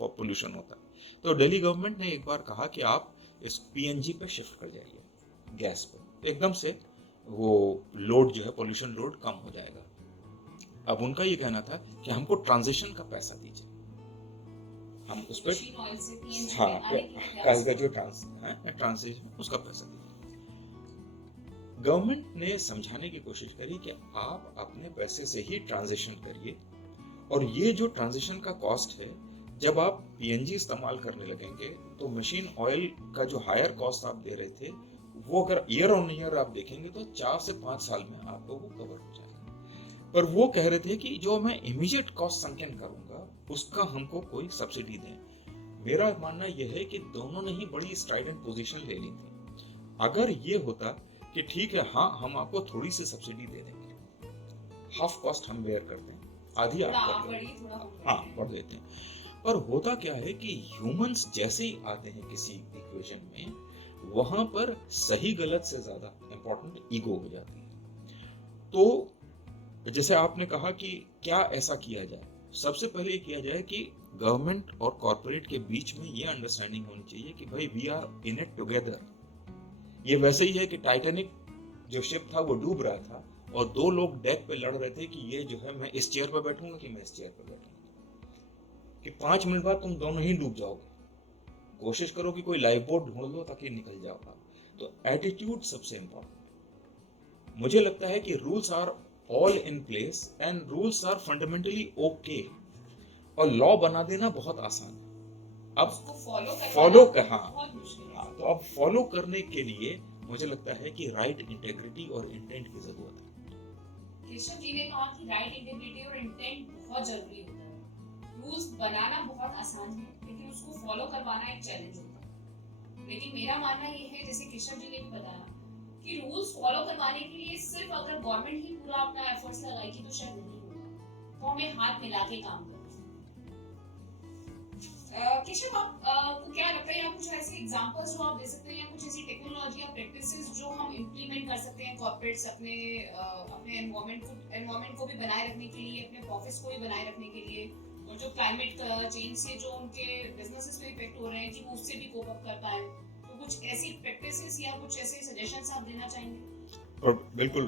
पोल्यूशन होता है। तो दिल्ली गवर्नमेंट ने एक बार कहा कि आप इस PNG पे शिफ्ट कर जाइए, गैस पे, एकदम से वो लोड जो है, पोल्यूशन लोड कम हो जाएगा। अब उनका ये कहना था कि हमको ट्रांजिशन का पैसा दीजिए, हम उस पर का जो ट्रांजिशन उसका पैसा दीजिए। गवर्नमेंट ने समझाने की कोशिश करी कि आप अपने पैसे से ही ट्रांजिशन करिए, और ये जो ट्रांजिशन का कॉस्ट है, जब आप PNG इस्तेमाल करने लगेंगे तो मशीन ऑयल का जो हायर कॉस्ट आप दे रहे थे, वो अगर ईयर ऑन ईयर आप देखेंगे तो 4 से 5 साल में आपको वो कवर हो जाएगा। पर वो कह रहे थे कि जो मैं इमीडिएट कॉस्ट संकन करूंगा उसका हमको कोई सब्सिडी दें। मेरा मानना यह है कि दोनों ने ही बड़ी स्ट्राइडेंट पोजीशन ले ली थी। अगर ये होता कि ठीक है, हाँ हम आपको थोड़ी सी सब्सिडी दे देंगे, हाफ कॉस्ट हम बेयर करते हैं, आधी आप कर लेते हैं, हाँ बढ़ देते हैं। पर होता क्या है कि ह्यूमंस जैसे ही आते हैं किसी इक्वेशन में, वहां पर सही गलत से ज्यादा इंपॉर्टेंट ईगो हो जाती है। तो जैसे आपने कहा कि क्या ऐसा किया जाए, सबसे पहले किया जाए कि गवर्नमेंट और कॉर्पोरेट के बीच में ये अंडरस्टैंडिंग होनी चाहिए कि भाई we are in it together. ये वैसे ही है कि टाइटैनिक जो शिप था वो डूब रहा था, और 2 लोग डेक पे लड़ रहे थे कि ये जो है, मैं इस चेयर पे बैठूंगा कि मैं इस चेयर पे बैठूंगा, कि 5 मिनट बाद तुम दोनों ही डूब जाओगे। कोशिश करो कि कोई लाइफ बोट ढूंढ लो ताकि निकल जाओ। तो एटीट्यूड सबसे इंपॉर्टेंट। मुझे लगता है कि rules are all in place and rules are fundamentally okay, और लॉ बना देना बहुत आसान है। अब उसको फॉलो फॉलो कहाँ, बहुत मुश्किल है। तो अब फॉलो करने के लिए मुझे लगता है कि राइट इंटेग्रिटी और इंटेंट की जरूरत है। केशव जी ने कहा कि राइट इंटेग्रिटी और इंटेंट बहुत जरूरी होता है। रूल्स बनाना बहुत आसान है, लेकिन उसको फॉलो करवाना एक चैलेंज होता है। लेकिन मेरा मानना ये है, जैसे केशव जी ने भी बताया, कि रूल्स फॉलो करवाने के लिए सिर्फ अगर गवर्नमेंट ही पूरा अपना एफर्ट्स लगाएगी तो शायद नहीं होगा, तो हमें हाथ मिला के काम करना है। केशव, आपको क्या लगता है, या कुछ ऐसे एग्जांपल्स जो आप दे सकते हैं, या कुछ ऐसी टेक्नोलॉजी या प्रैक्टिसेस जो हम इंप्लीमेंट कर सकते हैं कॉर्पोरेट्स अपने एनवायरनमेंट को भी बनाए रखने के लिए, अपने ऑफिस को भी बनाए रखने के लिए, और जो क्लाइमेट चेंज से जो उनके बिजनेसेस पे इफेक्ट हो रहे हैं कि वो उससे भी कोप अप कर पाए, तो कुछ ऐसी प्रैक्टिसेस या कुछ ऐसे सजेशंस आप देना चाहेंगे? और बिल्कुल,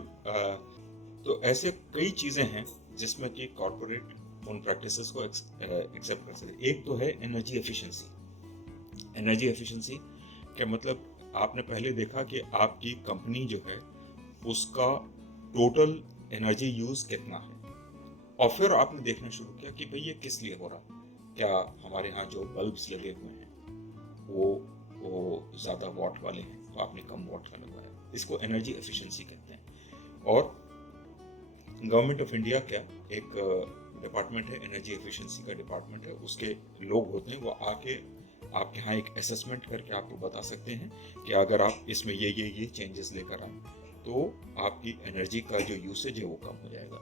तो ऐसे कई चीजें हैं जिसमें कि कॉर्पोरेट उन प्रैक्टिसेस को एक्सेप्ट कर सकते। एक तो है एनर्जी एफिशिएंसी। एनर्जी एफिशिएंसी क्या मतलब, आपने पहले देखा कि आपकी कंपनी जो है उसका टोटल एनर्जी यूज कितना है, और फिर आपने देखना शुरू किया कि भाई ये किस लिए हो रहा। क्या हमारे यहाँ जो बल्ब्स लगे हुए हैं वो ज़्यादा वॉट वाले हैं, तो आपने कम वॉट का लगवाया। इसको एनर्जी एफिशिएंसी कहते हैं। और गवर्नमेंट ऑफ इंडिया क्या एक डिपार्टमेंट है, एनर्जी एफिशिएंसी का डिपार्टमेंट है, उसके लोग होते हैं, वो आके आपके यहाँ एक असेसमेंट करके आपको बता सकते हैं कि अगर आप इसमें ये चेंजेस लेकर आए तो आपकी एनर्जी का जो यूसेज है वो कम हो जाएगा।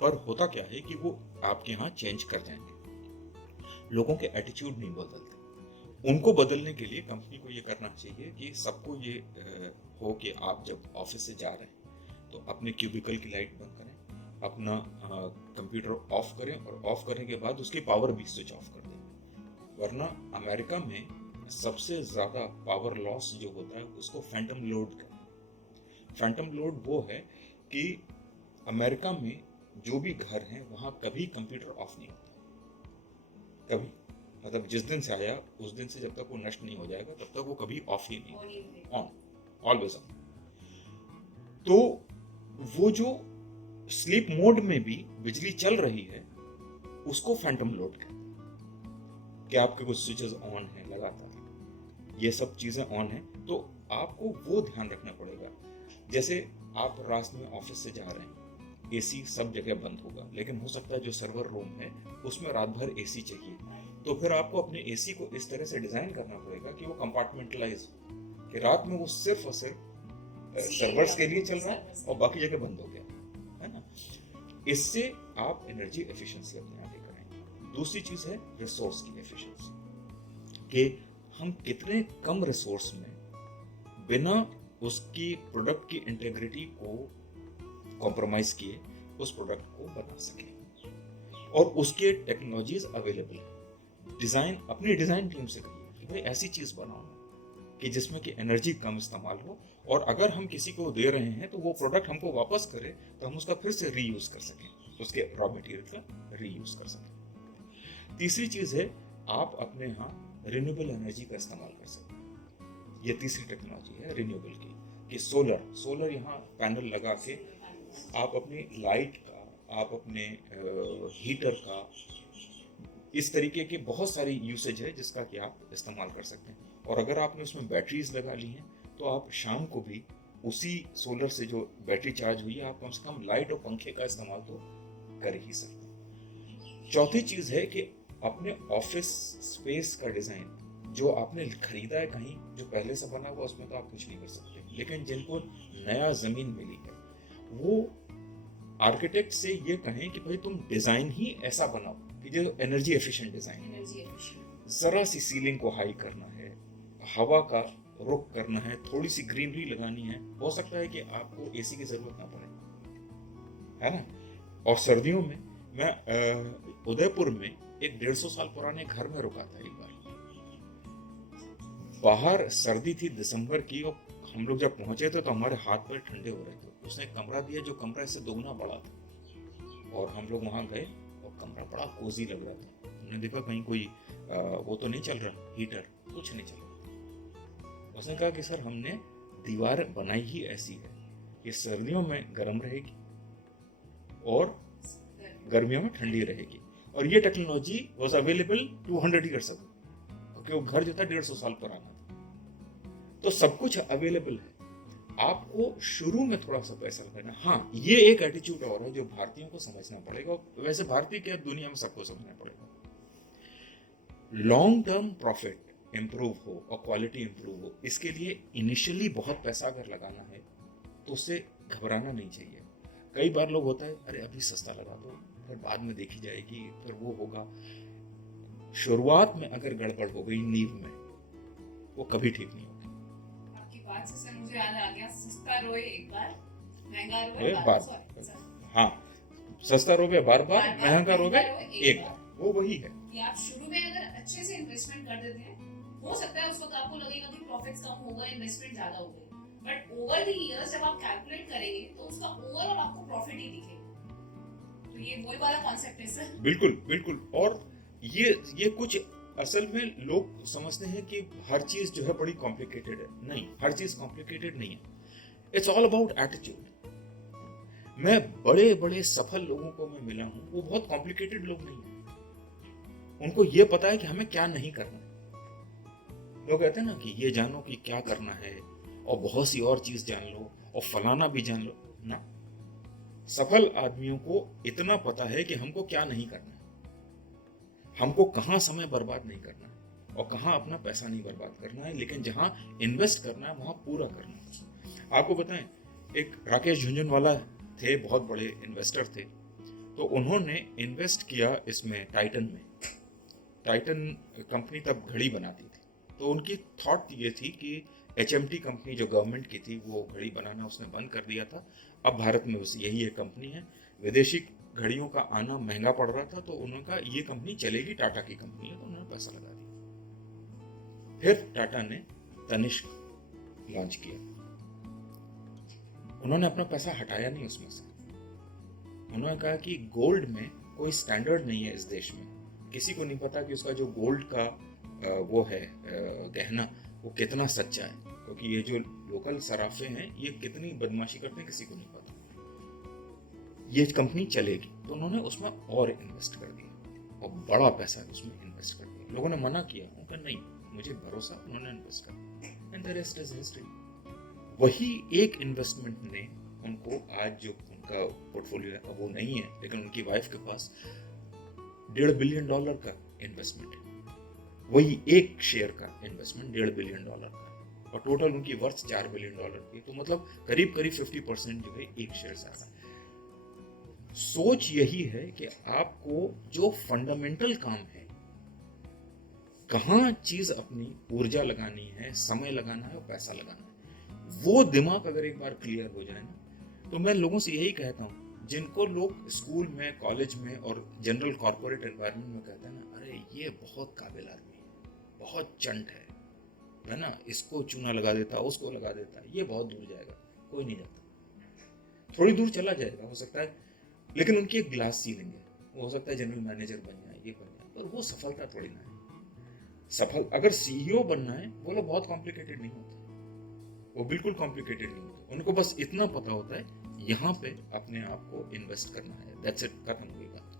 पर होता क्या है कि वो आपके यहाँ चेंज कर जाएंगे, लोगों के एटीट्यूड नहीं बदलते। उनको बदलने के लिए कंपनी को ये करना चाहिए कि सबको ये हो कि आप जब ऑफिस से जा रहे हैं तो अपने क्यूबिकल की लाइट बंद करें, अपना कंप्यूटर ऑफ करें, और ऑफ करने के बाद उसकी पावर भी स्विच ऑफ कर दें। वरना अमेरिका में सबसे ज़्यादा पावर लॉस जो होता है उसको फैंटम लोड कहते हैं। फैंटम लोड वो है कि अमेरिका में जो भी घर हैं वहाँ कभी कंप्यूटर ऑफ नहीं होता, कभी, मतलब जिस दिन से आया उस दिन से जब तक वो नष्ट नहीं हो जाएगा तब तक वो कभी ऑफ ही नहीं, ऑन, ऑलवेज ऑन। तो वो जो स्लीप मोड में भी बिजली चल रही है उसको फैंटम लोड कहते हैं, कि आपके कुछ स्विचेस ऑन है लगातार, ये सब चीजें ऑन है, तो आपको वो ध्यान रखना पड़ेगा। जैसे आप रास्ते में ऑफिस से जा रहे हैं, एसी सब जगह बंद होगा, लेकिन हो सकता है जो सर्वर रूम है उसमें रात भर एसी चाहिए, तो फिर आपको अपने एसी को इस तरह से डिजाइन करना पड़ेगा कि वो कंपार्टमेंटलाइज, कि रात में वो सिर्फ और सिर्फ सर्वर्स के लिए चल रहा है और बाकी जगह बंद हो गया है ना। इससे आप एनर्जी एफिशिएंसी अपने आगे करेंगे। दूसरी चीज है रिसोर्स की एफिशिएंसी, कि हम कितने कम रिसोर्स में बिना उसकी प्रोडक्ट की इंटेग्रिटी को कॉम्प्रोमाइज किए उस प्रोडक्ट को बना सके, और उसके टेक्नोलॉजीज अवेलेबल है। डिजाइन अपनी डिजाइन टीम से कहिए कि भाई ऐसी चीज बनाओ कि जिसमें कि एनर्जी कम इस्तेमाल हो, और अगर हम किसी को दे रहे हैं तो वो प्रोडक्ट हमको वापस करे तो हम उसका फिर से रीयूज कर सकें, उसके रॉ मटेरियल का रीयूज कर सकें। तीसरी चीज है आप अपने यहाँ रिन्यूएबल एनर्जी का इस्तेमाल कर सकते। ये तीसरी टेक्नोलॉजी है रिन्यूएबल की, कि सोलर यहाँ पैनल लगा के आप अपनी लाइट का, आप अपने हीटर का, इस तरीके के बहुत सारी यूसेज है जिसका कि आप इस्तेमाल कर सकते हैं। और अगर आपने उसमें बैटरीज लगा ली हैं तो आप शाम को भी उसी सोलर से जो बैटरी चार्ज हुई है आप कम से कम लाइट और पंखे का इस्तेमाल तो कर ही सकते हैं। चौथी चीज है कि अपने ऑफिस स्पेस का डिजाइन जो आपने खरीदा है कहीं, जो पहले से बना हुआ उसमें तो आप कुछ नहीं कर सकते, लेकिन जिनको नया जमीन मिली है वो आर्किटेक्ट से ये कहें कि भाई तुम डिजाइन ही ऐसा बनाओ कि जो एनर्जी एफिशिएंट डिजाइन, जरा सी सीलिंग को हाई करना है, हवा का रुख करना है, थोड़ी सी ग्रीनरी लगानी है, हो सकता है कि आपको एसी की जरूरत ना पड़े, है ना। और सर्दियों में मैं उदयपुर में एक 150 साल पुराने घर में रुका था एक बार। बाहर सर्दी थी दिसंबर की, और हम लोग जब पहुंचे थे तो हमारे हाथ पैर ठंडे हो रहे थे। उसने एक कमरा दिया जो कमरा इससे दोगुना बड़ा था, और हम लोग वहां गए और कमरा बड़ा कोजी लग रहा था। हमने देखा कहीं कोई वो तो नहीं चल रहा, हीटर कुछ नहीं चल रहा। उसने कहा कि सर हमने दीवार बनाई ही ऐसी है, ये सर्दियों में गर्म रहेगी और गर्मियों में ठंडी रहेगी, और ये technology was available 200 years ago, क्योंकि वो घर जो था 150 साल पुराना था। तो सब कुछ अवेलेबल है, आपको शुरू में थोड़ा सा पैसा लगाना। हाँ, ये एक एटीट्यूड और है जो भारतीयों को समझना पड़ेगा, वैसे भारतीय क्या दुनिया में सबको समझना पड़ेगा। लॉन्ग टर्म प्रॉफिट इंप्रूव हो और क्वालिटी इंप्रूव हो, इसके लिए इनिशियली बहुत पैसा अगर लगाना है तो उससे घबराना नहीं चाहिए। कई बार लोग होता है, अरे अभी सस्ता लगा दो, फिर बाद में देखी जाएगी, फिर वो होगा। शुरुआत में अगर गड़बड़ हो गई नींव में, वो कभी ठीक नहीं होगी। आपकी बात से सर मुझे याद आ गया, सस्ता रोए एक बार, महंगा रोए रोए बार बार। सर। हाँ, सस्ता रोवे बार बार, बार-बार, महंगा रोवे रोए एक बार। वो वही है कि आप शुरू में अगर अच्छे से इन्वेस्टमेंट कर देते हैं, हो सकता है उस वक्त आपको लगेगा कि प्रॉफिट्स कम होगा, इन्वेस्टमेंट ज्यादा हो गई, बट ओवर द इयर्स जब आप कैलकुलेट करेंगे तो उसका ओवरऑल आपको प्रॉफिट ही दिखेगा। तो ये वही वाला कॉन्सेप्ट है सर। बिल्कुल बिल्कुल। और ये कुछ असल में लोग समझते हैं कि हर चीज जो है बड़ी कॉम्प्लिकेटेड है। नहीं, हर चीज कॉम्प्लिकेटेड नहीं है। It's all about attitude. मैं बड़े बड़े सफल लोगों को मैं मिला हूं, वो बहुत कॉम्प्लिकेटेड लोग नहीं हैं। उनको ये पता है कि हमें क्या नहीं करना है। लोग कहते हैं ना कि ये जानो कि क्या करना है और बहुत सी और चीज जान लो और फलाना भी जान लो ना। सफल आदमियों को इतना पता है कि हमको क्या नहीं करना है, हमको कहाँ समय बर्बाद नहीं करना है और कहाँ अपना पैसा नहीं बर्बाद करना है, लेकिन जहाँ इन्वेस्ट करना है वहाँ पूरा करना है। आपको बताएं, एक राकेश झुंझुनवाला थे, बहुत बड़े इन्वेस्टर थे। तो उन्होंने इन्वेस्ट किया इसमें, टाइटन में। टाइटन कंपनी तब घड़ी बनाती थी, तो उनकी थॉट ये थी कि HMT कंपनी जो गवर्नमेंट की थी वो घड़ी बनाना उसने बंद कर दिया था। अब भारत में बस यही एक कंपनी है। विदेशी घड़ियों का आना महंगा पड़ रहा था, तो उन्होंने कहा ये कंपनी चलेगी, टाटा की कंपनी है, तो उन्होंने पैसा लगा दिया। फिर टाटा ने तनिष्क लॉन्च किया। उन्होंने अपना पैसा हटाया नहीं उसमें से। उन्होंने कहा कि गोल्ड में कोई स्टैंडर्ड नहीं है इस देश में, किसी को नहीं पता कि उसका जो गोल्ड का वो है गहना, वो कितना सच्चा है, क्योंकि ये जो लोकल सराफे हैं ये कितनी बदमाशी करते हैं किसी को नहीं पता। ये कंपनी चलेगी, तो उन्होंने उसमें और इन्वेस्ट कर दिया और बड़ा पैसा उसमें इन्वेस्ट कर दिया। लोगों ने मना किया, उनका नहीं, मुझे भरोसा, उन्होंने इन्वेस्ट कर दिया, and the rest is history. वही एक इन्वेस्टमेंट ने उनको आज जो उनका पोर्टफोलियो है, अब वो नहीं है, लेकिन उनकी वाइफ के पास $1.5 बिलियन का इन्वेस्टमेंट है। वही एक शेयर का इन्वेस्टमेंट $1.5 बिलियन का, और टोटल उनकी वर्थ $4 बिलियन की। तो मतलब करीब करीब 50% जो है एक शेयर से आ रहा है। सोच यही है कि आपको जो फंडामेंटल काम है, कहाँ चीज अपनी ऊर्जा लगानी है, समय लगाना है और पैसा लगाना है, वो दिमाग अगर एक बार क्लियर हो जाए ना, तो मैं लोगों से यही कहता हूँ, जिनको लोग स्कूल में, कॉलेज में और जनरल कॉर्पोरेट एनवायरनमेंट में कहते हैं ना, अरे ये बहुत काबिल आदमी है, बहुत चंट है ना, इसको चूना लगा देता, उसको लगा देता, ये बहुत दूर जाएगा। कोई नहीं जाता, थोड़ी दूर चला जाएगा हो सकता है, लेकिन उनकी एक ग्लास सीलिंग है। वो हो सकता है जनरल मैनेजर बन जाए, ये बन जाए, पर वो सफलता थोड़ी ना है। सफल अगर CEO बनना है, वो लोग बहुत कॉम्प्लिकेटेड नहीं होते, वो बिल्कुल कॉम्प्लिकेटेड नहीं होते। उनको बस इतना पता होता है यहाँ पे अपने आप को इन्वेस्ट करना है, दैट्स इट, खत्म हुई बात।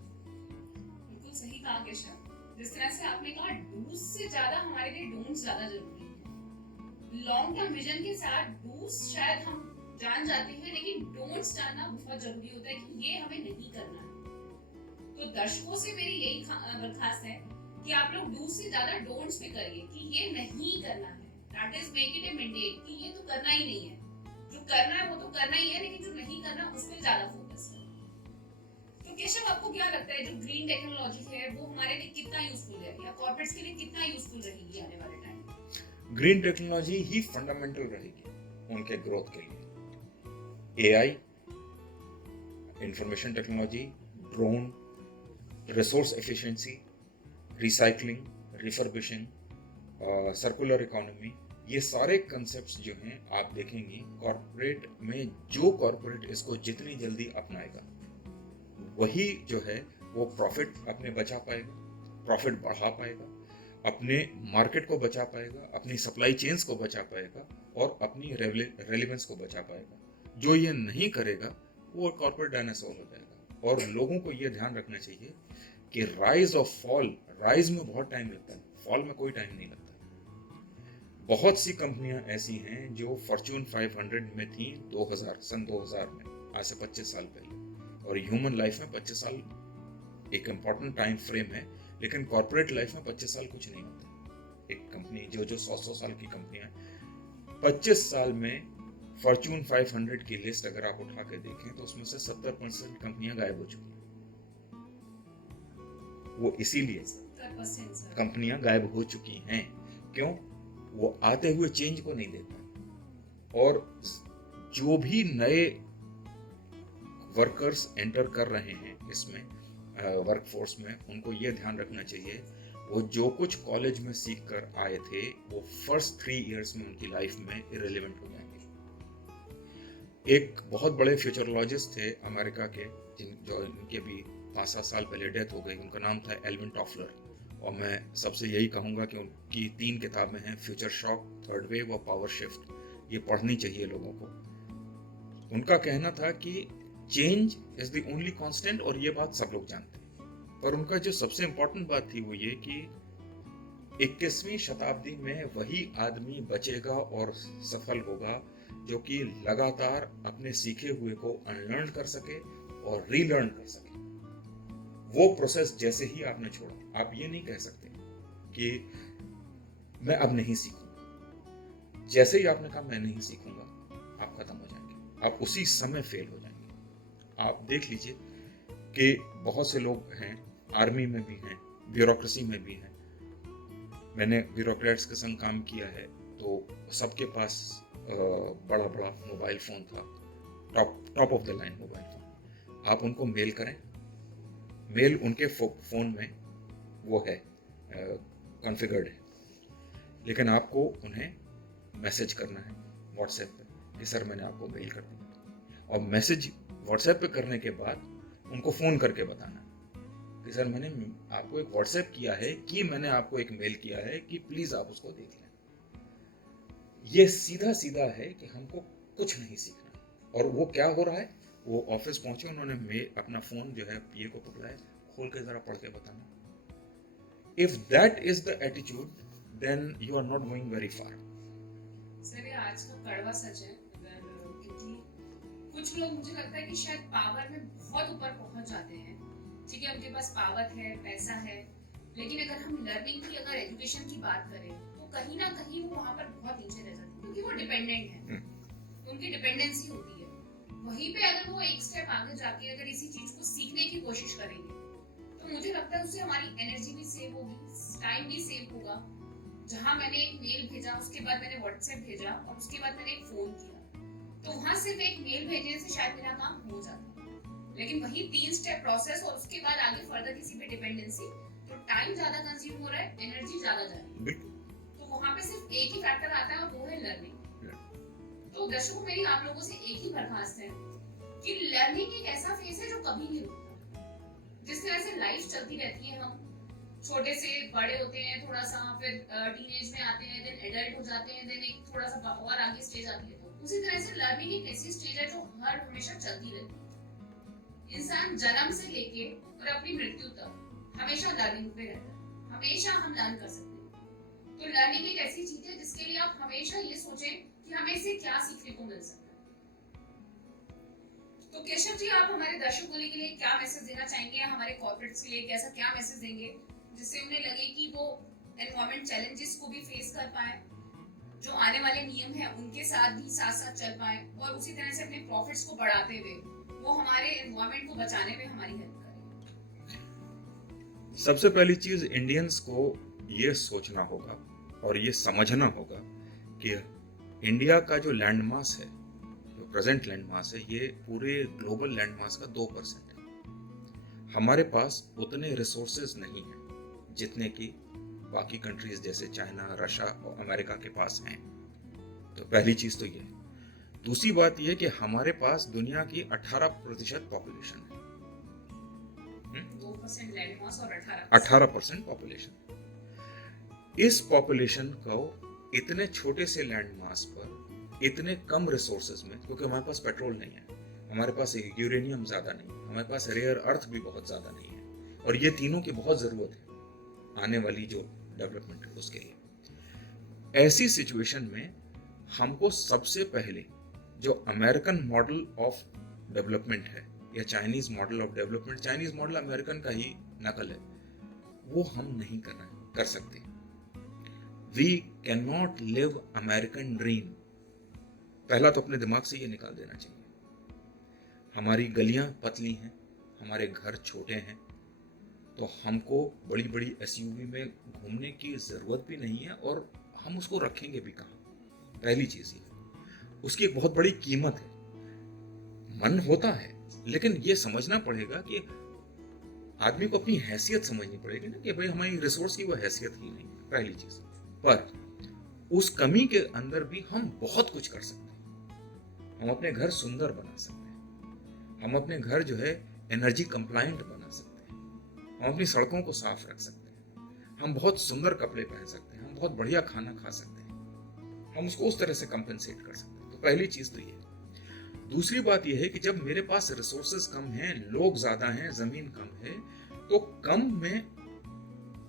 बिल्कुल सही कहा केशव। जिस तरह से आपने कहा, डूज से ज्यादा हमारे लिए डोंट्स ज्यादा जरूरी है। लॉन्ग टर्म विजन के साथ डूज शायद हम जान जाते हैं, लेकिन डोंट्स जानना बहुत जरूरी होता है कि ये हमें नहीं करना है। तो दर्शकों से मेरी यही दरखास्त है कि आप लोग डूज से ज्यादा डोंट्स पे करिए कि ये नहीं करना है। That is make it A mandate कि ये तो करना ही नहीं है। जो करना है वो तो करना ही है, लेकिन जो नहीं करना उस पर ज्यादा फोकस करें। तो केशव, आपको क्या लगता है, जो ग्रीन टेक्नोलॉजी है वो हमारे लिए कितना यूजफुल है, या कॉर्पोरेट्स के लिए कितना यूजफुल रहेगी आने वाले टाइम में? ग्रीन टेक्नोलॉजी ही फंडामेंटल रहेगी उनके ग्रोथ के लिए। AI, information technology, drone, resource efficiency, recycling, refurbishing, circular economy, ये सारे कंसेप्ट्स जो हैं आप देखेंगे कॉर्पोरेट में, जो कॉर्पोरेट इसको जितनी जल्दी अपनाएगा वही जो है वो प्रॉफिट अपने बचा पाएगा, प्रॉफिट बढ़ा पाएगा, अपने मार्केट को बचा पाएगा, अपनी सप्लाई चेन्स को बचा पाएगा और अपनी रेलेवेंस को बचा पाएगा। जो ये नहीं करेगा वो कॉर्पोरेट डायनासोर हो जाएगा। और लोगों को ये ध्यान रखना चाहिए कि राइज और फॉल, राइज में बहुत टाइम लगता है, फॉल में कोई टाइम नहीं लगता। बहुत सी कंपनियां ऐसी हैं जो फॉर्च्यून 500 में थी सन 2000 में, आज से 25 साल पहले। और ह्यूमन लाइफ में 25 साल एक इम्पॉर्टेंट टाइम फ्रेम है, लेकिन कॉर्पोरेट लाइफ में 25 साल कुछ नहीं होता। एक कंपनी जो 100 साल की कंपनियां, 25 साल में फॉर्च्यून 500 की लिस्ट अगर आप उठा के देखें तो उसमें से 70% कंपनियां गायब हो चुकी हैं। वो इसीलिए 70% कंपनियां गायब हो चुकी हैं, क्यों? वो आते हुए चेंज को नहीं देता। और जो भी नए वर्कर्स एंटर कर रहे हैं इसमें वर्कफोर्स में, उनको ये ध्यान रखना चाहिए वो जो कुछ कॉलेज में सीख कर आए थे वो फर्स्ट 3 इयर्स में उनकी लाइफ में इरेलेवेंट हो जाएंगे। एक बहुत बड़े फ्यूचरोलॉजिस्ट थे अमेरिका के, जो इनके भी 5-7 साल पहले डेथ हो गई, उनका नाम था एल्विन टॉफलर। और मैं सबसे यही कहूँगा कि उनकी 3 किताबें हैं, फ्यूचर शॉक, थर्ड वेव और पावर शिफ्ट, ये पढ़नी चाहिए लोगों को। उनका कहना था कि change is the only constant, और ये बात सब लोग जानते हैं। पर उनका जो सबसे इंपॉर्टेंट बात थी वो ये कि 21वीं शताब्दी में वही आदमी बचेगा और सफल होगा जो कि लगातार अपने सीखे हुए को अनलर्न कर सके और रीलर्न कर सके। वो प्रोसेस जैसे ही आपने छोड़ा, आप ये नहीं कह सकते कि मैं अब नहीं सीखूंगा। जैसे ही आपने कहा मैं नहीं सीखूंगा, आप खत्म हो जाएंगे, आप उसी समय फेल हो जाएंगे। आप देख लीजिए कि बहुत से लोग हैं, आर्मी में भी हैं, ब्यूरोक्रेसी में भी हैं। मैंने ब्यूरोक्रेट्स के संग काम किया है, तो सबके पास बड़ा बड़ा मोबाइल फ़ोन था, top of the line mobile phone. आप उनको मेल करें, मेल उनके फ़ोन में वो है कॉन्फ़िगर्ड है, लेकिन आपको उन्हें मैसेज करना है व्हाट्सएप पे कि सर मैंने आपको मेल कर दिया, और मैसेज व्हाट्सएप पे करने के बाद उनको फ़ोन करके बताना कि सर मैंने आपको एक व्हाट्सएप किया है कि मैंने आपको एक मेल किया है कि प्लीज़ आप उसको देख लें। ये सीधा सीधा है कि हमको कुछ नहीं सीखना। और वो क्या हो रहा है, वो ऑफिस पहुंचे, उन्होंने अपना फ़ोन जो है पीए को पकड़ाया, खोल के ज़रा पढ़ के बताना। If that is the attitude, then you are not going very far. Sir ये आज का कड़वा सच है, क्योंकि कुछ लोग, मुझे लगता है कि शायद पावर में बहुत ऊपर पहुंच जाते हैं, ठीक है, उनके पास पावर है, पैसा है, लेकिन अगर हम लर्निंग की, अगर एजुकेशन की बात करें तो कहीं ना कहीं वो वहाँ पर बहुत नीचे रह जाते हैं, क्योंकि वो डिपेंडेंट है, उनकी डिपेंडेंसी होती है। वहीं पे अगर वो एक स्टेप आगे जाके अगर इसी चीज को सीखने की कोशिश करेंगे तो मुझे लगता है उससे हमारी एनर्जी भी सेव होगी, टाइम भी सेव होगा। जहाँ मैंने एक मेल भेजा, उसके बाद मैंने व्हाट्सएप भेजा, और उसके बाद मैंने एक फोन किया, तो वहां सिर्फ एक मेल भेजने से शायद मेरा काम हो जाता, लेकिन वही 3 स्टेप प्रोसेस और उसके बाद आगे फर्दर किसी पे डिपेंडेंसी, तो टाइम ज्यादा कंज्यूम हो रहा है, एनर्जी ज्यादा जा रही है। तो वहां पे सिर्फ एक ही फैक्टर आता है और वो है लर्निंग। तो दर्शकों, मेरी आप लोगों से एक ही दरखास्त है कि लर्निंग एक ऐसा फेज है जो कभी नहीं रुकता। जिस तरह से लाइफ चलती रहती है, हम छोटे से बड़े होते हैं, थोड़ा सा फिर टीनेज में आते हैं, देन एडल्ट हो जाते हैं, देन एक थोड़ा सा और आगे स्टेज आती है, तो उसी तरह से लर्निंग एक ऐसी स्टेज है जो हर हमेशा चलती रहती है। इंसान जन्म से लेके और अपनी मृत्यु तक हमेशा लर्निंग पे रहता है, हमेशा हम लर्न कर सकते हैं। तो लर्निंग एक ऐसी चीज है जिसके लिए आप हमेशा ये सोचें कि हमें इससे क्या सीखने को मिल सकता है। तो केशव जी, आप हमारे दर्शकों के लिए क्या मैसेज देना चाहेंगे, हमारे कॉर्पोरेट्स के लिए कैसा क्या मैसेज देंगे जिससे उन्हें लगे कि वो एनवायरमेंट चैलेंजेस को भी फेस कर पाए, जो आने वाले नियम है उनके साथ भी साथ साथ चल पाए, और उसी तरह से अपने प्रॉफिट्स को बढ़ाते हुए वो हमारे एनवायरमेंट को बचाने में हमारी हेल्प करें? सबसे पहली चीज इंडियंस को ये सोचना होगा और ये समझना होगा कि इंडिया का जो लैंड मास है, जो प्रेजेंट लैंड मास है, ये पूरे ग्लोबल लैंड मास का 2% है। हमारे पास उतने रिसोर्सेज नहीं हैं जितने कि बाकी कंट्रीज जैसे चाइना, रशिया और अमेरिका के पास हैं। तो पहली चीज तो ये है। दूसरी बात ये कि हमारे पास दुनिया की 18% पॉपुलेशन है। 2% लैंड मास और 18% पॉपुलेशन। इस पॉपुलेशन को इतने छोटे से लैंड मास पर इतने कम रिसोर्सेज में, क्योंकि हमारे पास पेट्रोल नहीं है, हमारे पास यूरेनियम ज़्यादा नहीं है, हमारे पास रेयर अर्थ भी बहुत ज़्यादा नहीं है, और ये तीनों की बहुत ज़रूरत है आने वाली जो डेवलपमेंट है उसके लिए। ऐसी सिचुएशन में हमको सबसे पहले जो अमेरिकन मॉडल ऑफ डेवलपमेंट है या Chinese model of development, Chinese model American का ही नकल है, वो हम नहीं कर सकते। We can not live American dream. पहला तो अपने दिमाग से ये निकाल देना चाहिए। हमारी गलियां पतली हैं, हमारे घर छोटे हैं, तो हमको बड़ी बड़ी एसयूवी में घूमने की ज़रूरत भी नहीं है और हम उसको रखेंगे भी कहाँ। पहली चीज़ ये, उसकी एक बहुत बड़ी कीमत है। मन होता है, लेकिन ये समझना पड़ेगा कि आदमी को अपनी हैसियत समझनी पड़ेगी ना, कि भाई हमारी रिसोर्स की वो हैसियत ही नहीं, पहली चीज़। पर उस कमी के अंदर भी हम बहुत कुछ कर सकते हैं। हम अपने घर सुंदर बना सकते हैं, हम अपने घर जो है एनर्जी कंप्लायंट बना सकते हैं, हम अपनी सड़कों को साफ रख सकते हैं, हम बहुत सुंदर कपड़े पहन सकते हैं, हम बहुत बढ़िया खाना खा सकते हैं, हम उसको उस तरह से कंपेंसेट कर सकते हैं। तो पहली चीज तो ये। दूसरी बात यह है कि जब मेरे पास रिसोर्सेज कम हैं, लोग ज्यादा हैं, जमीन कम है, तो कम में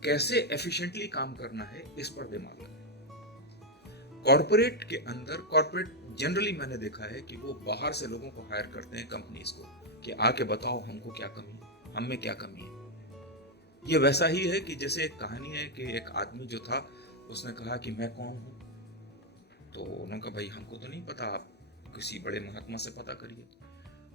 कैसे एफिशिएंटली काम करना है इस पर दिमाग लगाएं। कॉर्पोरेट के अंदर, कॉर्पोरेट जनरली मैंने देखा है कि वो बाहर से लोगों को हायर करते हैं, कंपनीज को, कि आके बताओ हमको क्या कमी है, हम में क्या कमी है। ये वैसा ही है कि जैसे एक कहानी है कि एक आदमी जो था उसने कहा कि मैं कौन हूँ, तो उन्होंने कहा भाई हमको तो नहीं पता, आप किसी बड़े महात्मा से पता करिए।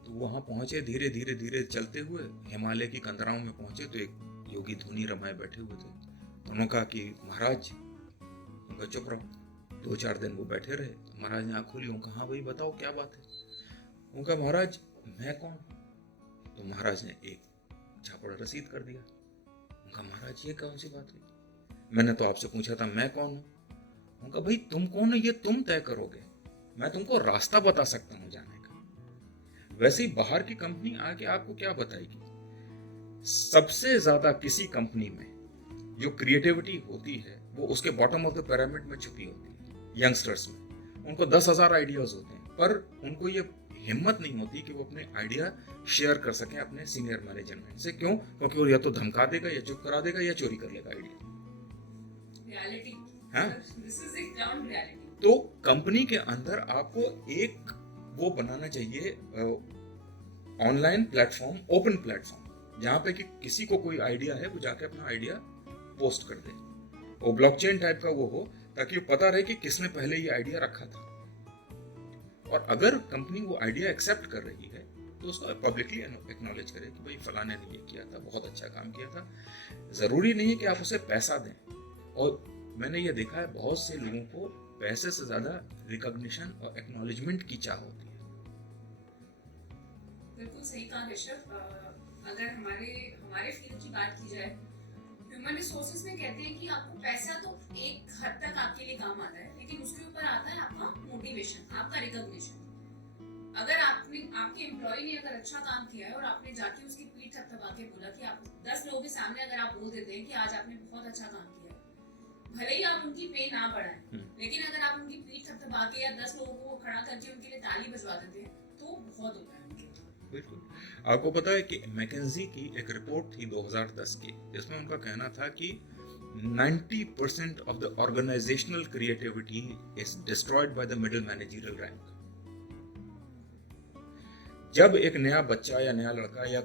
तो वहाँ पहुँचे, धीरे धीरे धीरे चलते हुए हिमालय की कंदराओं में पहुँचे, तो एक योगी धुनी रमाए बैठे हुए थे। तो उन्होंने कहा कि महाराज, उनका चुप रहो। 2-4 दिन वो बैठे रहे। तो महाराज ने आँख खोली, उनका हाँ भाई बताओ क्या बात है। उनका महाराज मैं कौन। तो महाराज ने एक झापड़ रसीद कर दिया। उनका महाराज ये कौन सी बात हुई, मैंने तो आपसे पूछा था मैं कौन हूँ। उनका भाई तुम कौन हो ये तुम तय करोगे, मैं तुमको रास्ता बता सकता हूँ जाने का। वैसे ही बाहर की कंपनी आके आपको क्या बताएगी। सबसे ज्यादा किसी कंपनी में जो क्रिएटिविटी होती है वो उसके बॉटम ऑफ द पिरामिड में छुपी होती है। यंगस्टर्स में उनको 10,000 आइडियाज होते हैं, पर उनको ये हिम्मत नहीं होती कि वो अपने आइडिया शेयर कर सकें अपने सीनियर मैनेजमेंट से। क्यों? क्योंकि वो या तो धमका देगा या चुप करा देगा या चोरी कर लेगा आइडिया। रियलिटी, हाँ, this is the ground reality. तो कंपनी के अंदर आपको एक वो बनाना चाहिए ऑनलाइन प्लेटफॉर्म, ओपन प्लेटफॉर्म, जहाँ पे कि किसी को कोई आइडिया है वो जाके अपना आइडिया पोस्ट कर दे। वो ब्लॉकचेन टाइप का वो हो, ताकि वो पता रहे कि किसने पहले ये आइडिया रखा था। और अगर कंपनी वो आइडिया एक्सेप्ट कर रही है तो उसको पब्लिकली एक्नॉलेज करे कि भाई फलाने ने ये किया था, बहुत अच्छा काम किया था। जरूरी नहीं है कि आप उसे पैसा दें। और मैंने ये देखा है बहुत से लोगों को पैसे से ज्यादा रिकॉग्निशन और एक्नॉलेजमेंट की चाह होती है। बिल्कुल सही कहा ऋषभ। अगर हमारे फील्ड की बात की जाए, ह्यूमन रिसोर्सेज में कहते हैं कि आपको पैसा तो एक हद तक आपके लिए काम आता है, लेकिन उसके ऊपर आता है आपका मोटिवेशन, आपका रिकॉग्निशन। अगर आपके एम्प्लॉय ने अगर अच्छा काम किया है और आपने जाके उसकी पीठ थपथपा के बोला कि आप 10 लोगों के सामने अगर आप बोल देते हैं कि आज आपने बहुत अच्छा काम किया, भले ही आप उनकी पे ना बढ़ाएं, लेकिन अगर आप उनकी पीठ थपथपा के या 10 लोगों को खड़ा करके उनके लिए ताली बजवा देते हैं तो बहुत होता है। बिल्कुल। आपको पता है कि मैकेंजी की एक रिपोर्ट थी 2010 की, जिसमें उनका कहना था कि 90% of the organisational creativity is destroyed by the middle managerial rank. जब एक नया बच्चा या नया लड़का या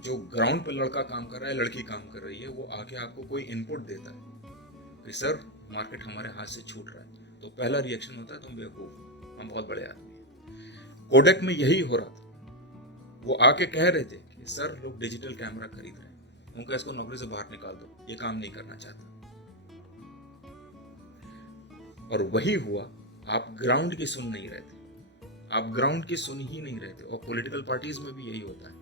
जो ग्राउंड पर लड़का काम कर रहा है, लड़की काम कर रही है, वो आके आपको कोई इनपुट देता है कि सर मार्केट हमारे हाथ से छूट रहा है, तो पहला रिएक्शन होता है तुम बेवकूफ, हम बहुत बड़े आदमी हैं। कोडेक में यही हो रहा था। वो आके कह रहे थे कि सर लोग डिजिटल कैमरा खरीद रहे हैं, उनका इसको नौकरी से बाहर निकाल दो, ये काम नहीं करना चाहता। और वही हुआ, आप ग्राउंड की सुन नहीं रहे थे, आप ग्राउंड की सुन ही नहीं रहे थे। और पॉलिटिकल पार्टीज में भी यही होता है,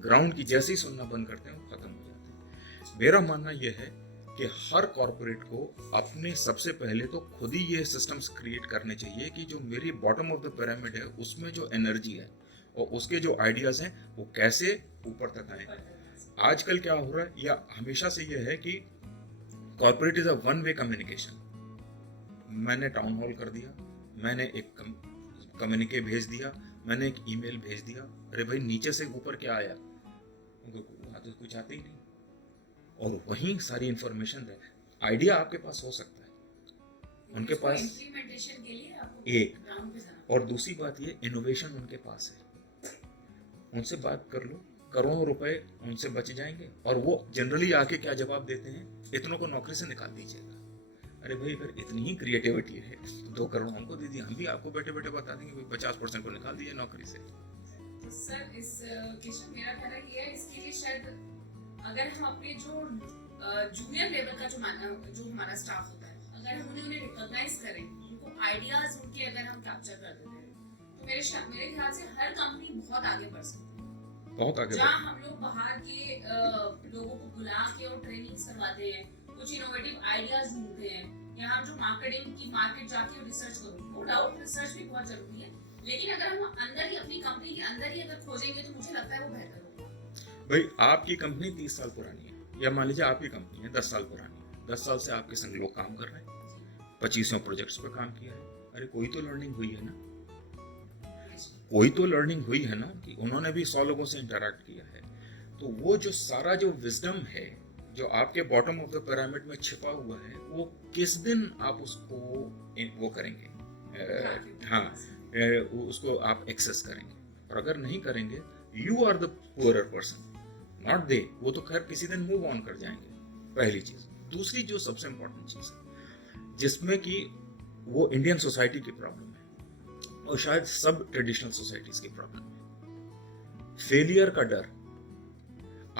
ग्राउंड की जैसे ही सुनना बंद करते हैं वो खत्म हो जाते हैं। मेरा मानना यह है कि हर कॉर्पोरेट को अपने सबसे पहले तो खुद ही ये सिस्टम्स क्रिएट करने चाहिए कि जो मेरी बॉटम ऑफ द पिरामिड है उसमें जो एनर्जी है और उसके जो आइडियाज हैं वो कैसे ऊपर तक आए। आजकल क्या हो रहा है, या हमेशा से ये है कि corporate is a one way communication. मैंने टाउन हॉल कर दिया, मैंने एक कम्युनिके भेज दिया, मैंने एक ईमेल भेज दिया, अरे भाई नीचे से ऊपर क्या आया, वहां तो कुछ आते ही नहीं। और वहीं सारी इंफॉर्मेशन है। आइडिया आपके पास हो सकता है, उनके पास इम्प्लीमेंटेशन के लिए आपको एक, ग्राउंड पे जाना और दूसरी बात ये इनोवेशन उनके पास है, उनसे बात कर लो, करोड़ों रुपए उनसे बच जाएंगे। और वो जनरली आके क्या जवाब देते हैं, इतनों को नौकरी से निकाल दीजिएगा। अरे भाई अगर इतनी ही क्रिएटिविटी है 2 करोड़ हमको दे दिए, हम भी आपको बैठे बैठे बता देंगे भाई 50% को निकाल दीजिए नौकरी से। तो सर इस केशव मेरा कहना ये है, इसके लिए शायद अगर हम अपने जो जूनियर लेवल का जो हमारा स्टाफ होता है, अगर हम उन्हें रिकॉग्नाइज करें, उनको आइडियाज उनके अगर हम कैप्चर कर देते हैं, तो मेरे ख्याल से हर कंपनी बहुत आगे बढ़ सकती है। बहुत आगे जहाँ हम लोग बाहर के लोगों को बुला के और ट्रेनिंग करवाते हैं, कुछ इनोवेटिव आइडियाज ढूंढते हैं, यहाँ जो मार्केट जाके रिसर्च करो, नो डाउट रिसर्च भी बहुत जरूरी है, लेकिन अगर हम अंदर ही अपनी कंपनी के अंदर ही अगर खोजेंगे तो मुझे लगता है वो बेहतर होगा। भाई आपकी कंपनी 30 साल पुरानी है, या मान लीजिए आपकी कंपनी है 10 साल पुरानी है, 10 साल से आपके संग लोग काम कर रहे हैं, 25 प्रोजेक्ट्स पे काम किया है। अरे कोई तो लर्निंग हुई है ना, कोई तो लर्निंग हुई है ना, कि उन्होंने भी 100 लोगों से इंटरैक्ट किया है। तो वो जो सारा जो विजडम है जो आपके बॉटम ऑफ द पिरामिड में छिपा हुआ है, वो किस दिन आप उसको वो करेंगे, उसको आप एक्सेस करेंगे। और अगर नहीं करेंगे, you are the poorer person, not they. वो तो खैर किसी दिन मूव ऑन कर जाएंगे, पहली चीज। दूसरी जो सबसे इंपॉर्टेंट चीज है, जिसमें कि वो इंडियन सोसाइटी की प्रॉब्लम है और शायद सब ट्रेडिशनल सोसाइटीज की प्रॉब्लम है, फेलियर का डर।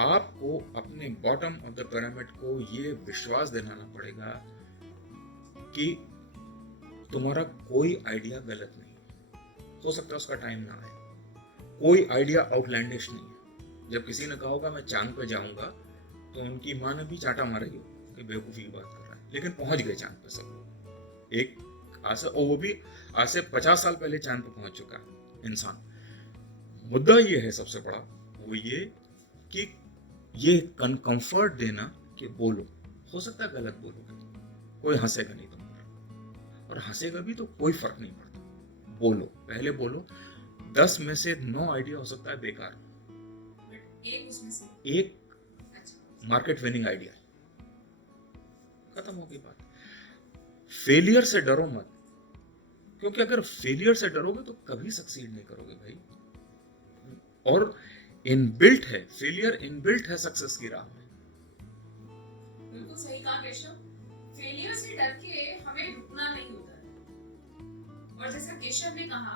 आपको अपने बॉटम ऑफ द पिरामिड को ये विश्वास दिलाना पड़ेगा कि तुम्हारा कोई आइडिया गलत नहीं, हो सकता है उसका टाइम ना आए, कोई आइडिया आउटलैंडिश नहीं है। जब किसी ने कहा होगा मैं चांद पे जाऊंगा, तो उनकी माँ ने भी चाटा मारा ही कि बेवकूफी की बात कर रहा है, लेकिन पहुंच गए चांद पे सब। एक वो भी आज से 50 साल पहले चांद पे पहुंच चुका इंसान। मुद्दा ये है सबसे बड़ा, वो ये कि ये कंफर्ट देना कि बोलो, हो सकता है गलत बोलोगे, कोई हंसेगा नहीं तुम पर, और हंसेगा भी तो कोई फर्क नहीं पड़ता, बोलो, पहले बोलो। 10 में से 9 आइडिया हो सकता है बेकार, एक उसमें से एक मार्केट विनिंग आइडिया, खत्म हो गई बात। फेलियर से डरो मत, क्योंकि अगर फेलियर से डरोगे तो कभी सक्सीड नहीं करोगे भाई। और इनबिल्ट है फेलियर, इनबिल्ट है सक्सेस की राह में। बिल्कुल सही कहा केशव, फेलियर से डर के हमें रुकना नहीं होता है। और जैसा केशव ने कहा,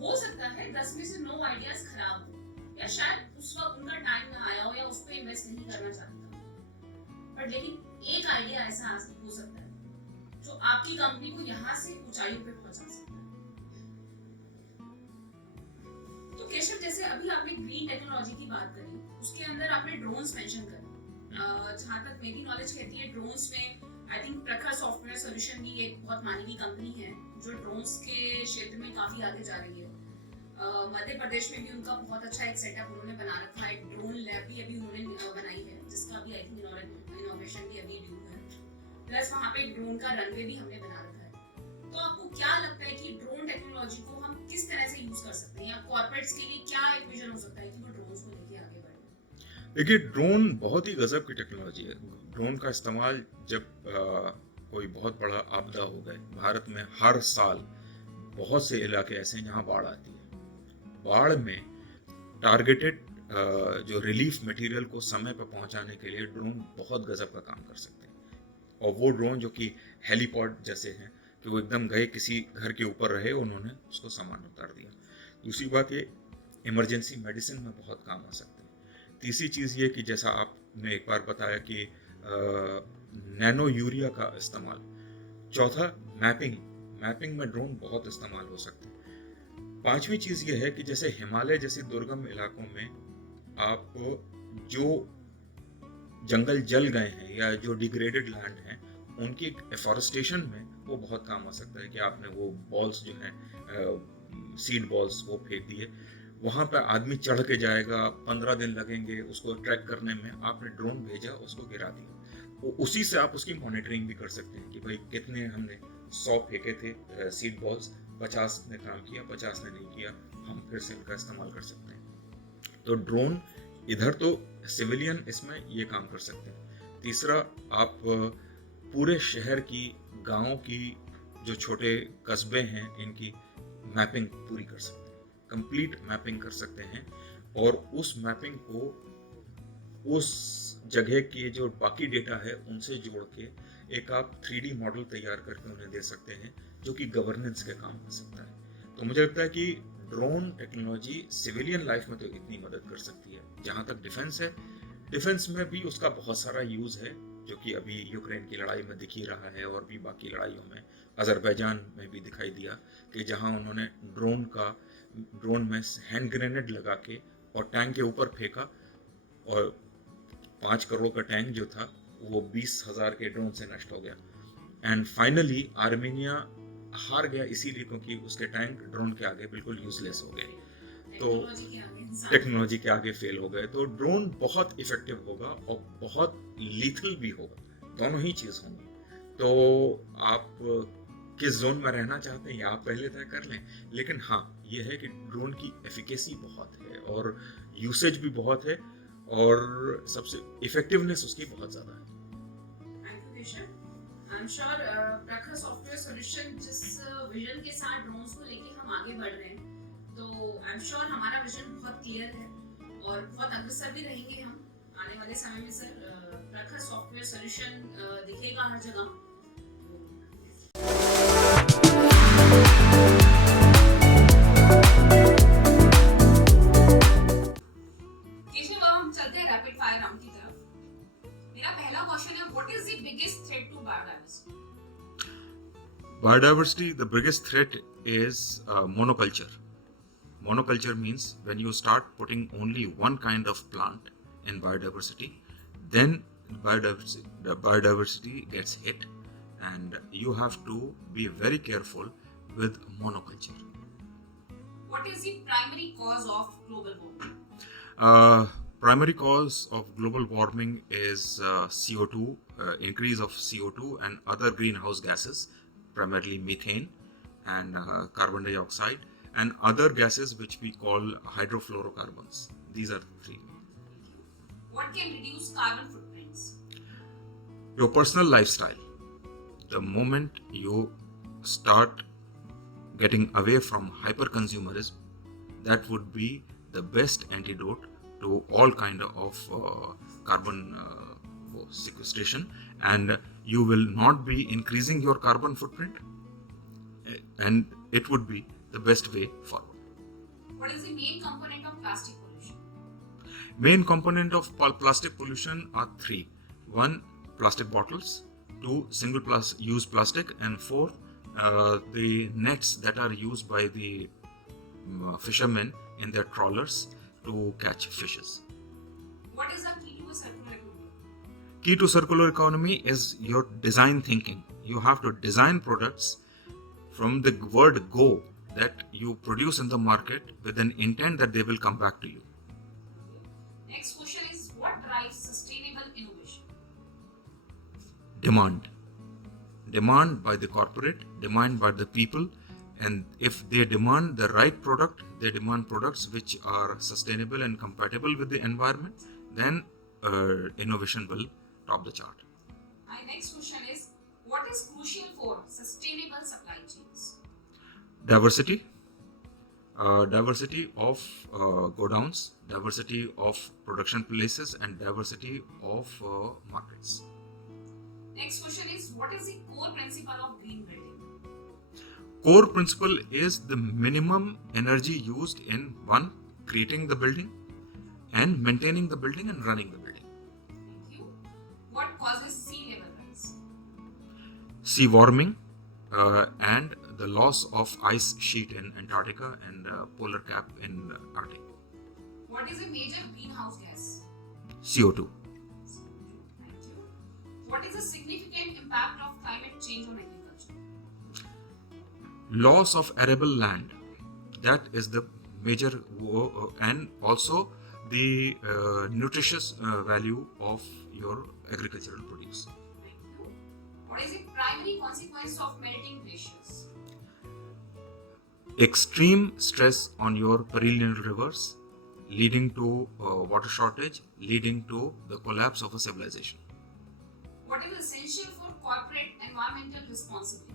हो सकता है 10 में से 9 आइडियाज खराब हो, या शायद उस वक्त उनका टाइम ना आया हो, या उस पर इन्वेस्ट नहीं करना चाहता, पर लेकिन एक आइडिया ऐसा हो सकता है जो आपकी कंपनी को यहाँ से ऊंचाइयों पे पहुंचा सकता है। तो केशव, जैसे अभी आपने ग्रीन टेक्नोलॉजी की बात करी, उसके अंदर आपने ड्रोन्स मेंशन करे। जहाँ तक मेरी नॉलेज कहती है, ड्रोन्स में आई थिंक प्रखर सॉफ्टवेयर सॉल्यूशन भी एक बहुत मानी हुई कंपनी है जो ड्रोन्स के क्षेत्र में काफी आगे जा रही है। मध्य प्रदेश में भी उनका बहुत अच्छा एक सेटअप उन्होंने बना रखा है, ड्रोन लैब भी अभी उन्होंने बनाई है, जिसका भी आई थिंक इनोवेशन भी अभी ड्यू है। प्लस वहाँ पे ड्रोन का रनवे भी हमने बना रखा है। तो आपको क्या लगता है कि ड्रोन टेक्नोलॉजी को हम किस तरह से यूज कर सकते हैं, या कॉर्पोरेट्स के लिए क्या एक विजन हो सकता है कि वो ड्रोन्स को लेके आगे बढ़े? देखिए, ड्रोन बहुत ही गजब की टेक्नोलॉजी है। ड्रोन का इस्तेमाल जब कोई बहुत बड़ा आपदा हो गए, भारत में हर साल बहुत से इलाके ऐसे हैं जहाँ बाढ़ आती है। बाढ़ में टारगेटेड जो रिलीफ मटेरियल को समय पर पहुंचाने के लिए ड्रोन बहुत गजब का काम कर सकते हैं। और वो ड्रोन जो कि हेलीपॉड जैसे हैं, कि वो एकदम गए किसी घर के ऊपर रहे, उन्होंने उसको सामान उतार दिया। दूसरी बात ये, इमरजेंसी मेडिसिन में बहुत काम आ सकते हैं। तीसरी चीज़ ये कि जैसा आपने एक बार बताया कि नैनो यूरिया का इस्तेमाल। चौथा, मैपिंग में ड्रोन बहुत इस्तेमाल हो सकते हैं। पांचवी चीज़ ये है कि जैसे हिमालय जैसे दुर्गम इलाकों में आप जो जंगल जल गए हैं या जो डिग्रेडेड लैंड हैं, उनकी एफॉरेस्टेशन में वो बहुत काम आ सकता है। कि आपने वो बॉल्स जो हैं सीड बॉल्स वो फेंक दिए, वहाँ पे आदमी चढ़ के जाएगा, 15 दिन लगेंगे उसको ट्रैक करने में, आपने ड्रोन भेजा, उसको गिरा दिया। वो उसी से आप उसकी मॉनिटरिंग भी कर सकते हैं कि भाई कितने हमने 100 फेंके थे सीड बॉल्स, 50 ने काम किया, 50 ने नहीं किया, हम फिर से इनका इस्तेमाल कर सकते हैं। तो ड्रोन इधर तो सिविलियन इसमें ये काम कर सकते हैं, तीसरा, आप पूरे शहर की, गांव की, जो छोटे कस्बे हैं, इनकी मैपिंग पूरी कर सकते हैं, कंप्लीट मैपिंग कर सकते हैं, और उस मैपिंग को उस जगह के जो बाकी डेटा है उनसे जोड़ के एक आप 3D मॉडल तैयार करके उन्हें दे सकते हैं, जो कि गवर्नेंस के काम आ सकता है। तो मुझे लगता है कि ड्रोन टेक्नोलॉजी सिविलियन लाइफ में तो इतनी मदद कर सकती है। जहां तक डिफेंस है, डिफेंस में भी उसका बहुत सारा यूज है, जो कि अभी यूक्रेन की लड़ाई में दिख ही रहा है, और भी बाकी लड़ाइयों में, अजरबैजान में भी दिखाई दिया कि जहां उन्होंने ड्रोन में हैंड ग्रेनेड लगा के और टैंक के ऊपर फेंका, और 5 करोड़ का टैंक जो था वो 20,000 के ड्रोन से नष्ट हो गया। एंड फाइनली आर्मेनिया हार गया इसीलिए क्योंकि उसके टैंक ड्रोन के आगे बिल्कुल यूजलेस हो गए, तो टेक्नोलॉजी के आगे फेल हो गए। तो ड्रोन बहुत इफेक्टिव होगा और बहुत लीथल भी होगा, दोनों ही चीज होंगी। तो आप किस जोन में रहना चाहते हैं ये आप पहले तय कर लें, लेकिन हाँ ये है कि ड्रोन की एफिकेसी बहुत है और यूसेज भी बहुत है, और सबसे इफेक्टिवनेस उसकी बहुत ज्यादा है। I'm sure प्रखर सॉफ्टवेयर सॉल्यूशन जिस विजन के साथ ड्रोन्स को लेके हम आगे बढ़ रहे हैं, तो आई एम श्योर हमारा विजन बहुत क्लियर है और बहुत अग्रसर भी रहेंगे हम आने वाले समय में। सर, प्रखर सॉफ्टवेयर सॉल्यूशन दिखेगा हर जगह। केशव, हम चलते हैं रैपिड फायर राउंड की तरफ। मेरा पहला क्वेश्चन है, what is the biggest threat to biodiversity? Biodiversity, the biggest threat is monoculture. Monoculture means when you start putting only one kind of plant in biodiversity, then the biodiversity gets hit, and you have to be very careful with monoculture. What is the primary cause of global warming? Primary cause of global warming is CO2, increase of CO2 and other greenhouse gases, primarily methane and carbon dioxide, and other gases which we call hydrofluorocarbons. These are three. What can reduce carbon footprints? Your personal lifestyle. The moment you start getting away from hyperconsumerism, that would be the best antidote to all kind of carbon sequestration, and you will not be increasing your carbon footprint, and it would be the best way forward. What is the main component of plastic pollution? Main component of plastic pollution are 3. 1, plastic bottles. 2, single-use plastic, and 4, the nets that are used by the fishermen in their trawlers to catch fishes. What is the key to a circular economy? Key to circular economy is your design thinking. You have to design products from the word go, that you produce in the market with an intent that they will come back to you. Next question is, what drives sustainable innovation? Demand. Demand by the corporate, demand by the people, and if they demand the right product, they demand products which are sustainable and compatible with the environment, then innovation will top the chart. My next question is, what is crucial for sustainable supply chains? Diversity. Diversity of godowns, diversity of production places, and diversity of markets. Next question is, what is the core principle of green building? Core principle is the minimum energy used in creating the building, and maintaining the building and running the building. Thank you. What causes sea level rise? Sea warming and the loss of ice sheet in Antarctica and polar cap in Arctic. What is a major greenhouse gas? CO2. Thank you. What is the significant impact of climate change on agriculture? Loss of arable land, that is the major, and also the nutritious value of your agricultural produce. Thank you. What is the primary consequence of melting glaciers? Extreme stress on your perennial rivers, leading to water shortage, leading to the collapse of a civilization. what is essential for corporate environmental responsibility?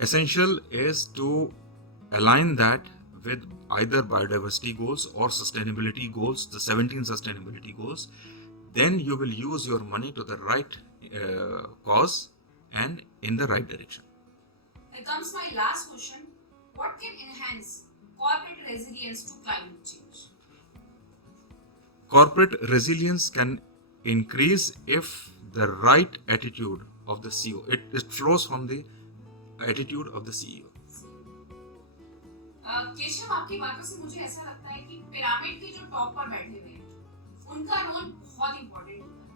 Essential is to align that with either biodiversity goals or sustainability goals, the 17 sustainability goals. Then you will use your money to the right cause and in the right direction. Here comes my last question. What can enhance corporate resilience to climate change? Corporate resilience can increase if the right attitude of the CEO, it flows from the attitude of the CEO. Keshav, आपकी बातों से मुझे ऐसा लगता है कि pyramid के जो टॉप पर बैठे हुए हैं उनका रोल बहुत इंपॉर्टेंट होता है।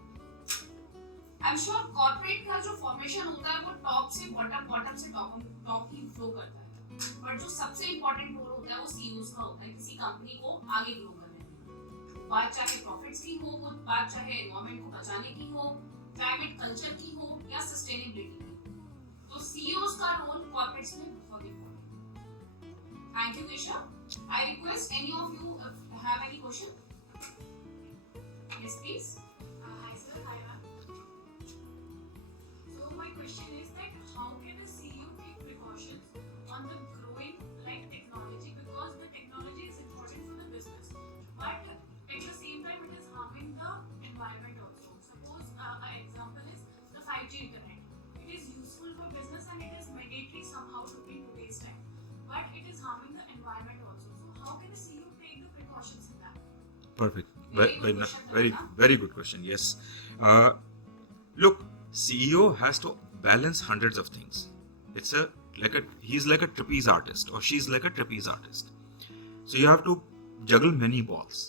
आई एम श्योर कॉर्पोरेट का जो फॉर्मेशन होता है वो टॉप से बॉटम, बॉटम से टॉप ही फ्लो करता है, बट जो सबसे इंपॉर्टेंट रोल होता है वो सीईओज का होता है किसी कंपनी को आगे ग्रो करने में। बात चाहे प्रॉफिट्स की हो, वो बात चाहे एनवायरनमेंट को बचाने की हो, क्लाइमेट कल्चर की हो या सस्टेनेबिलिटी की, तो सीईओज का रोल कॉर्पोरेट्स में बहुत इंपॉर्टेंट है। Thank you, Keshav. I request any of you have any question. Yes, please. Hi sir, hi ma'am. So my question is that how can a CEO take precautions on the growing like technology, because the technology is important for the business, but at the same time it is harming the environment also. Suppose an example is the 5G internet. It is useful for business and it is mandatory somehow to be in today's time, but it is harming the environment also. So how can a CEO take the precautions in that? Perfect. Very good question, Very, Tarana. very good question. Yes. Look, CEO has to balance hundreds of things. He's like a trapeze artist, or she's like a trapeze artist. So you have to juggle many balls.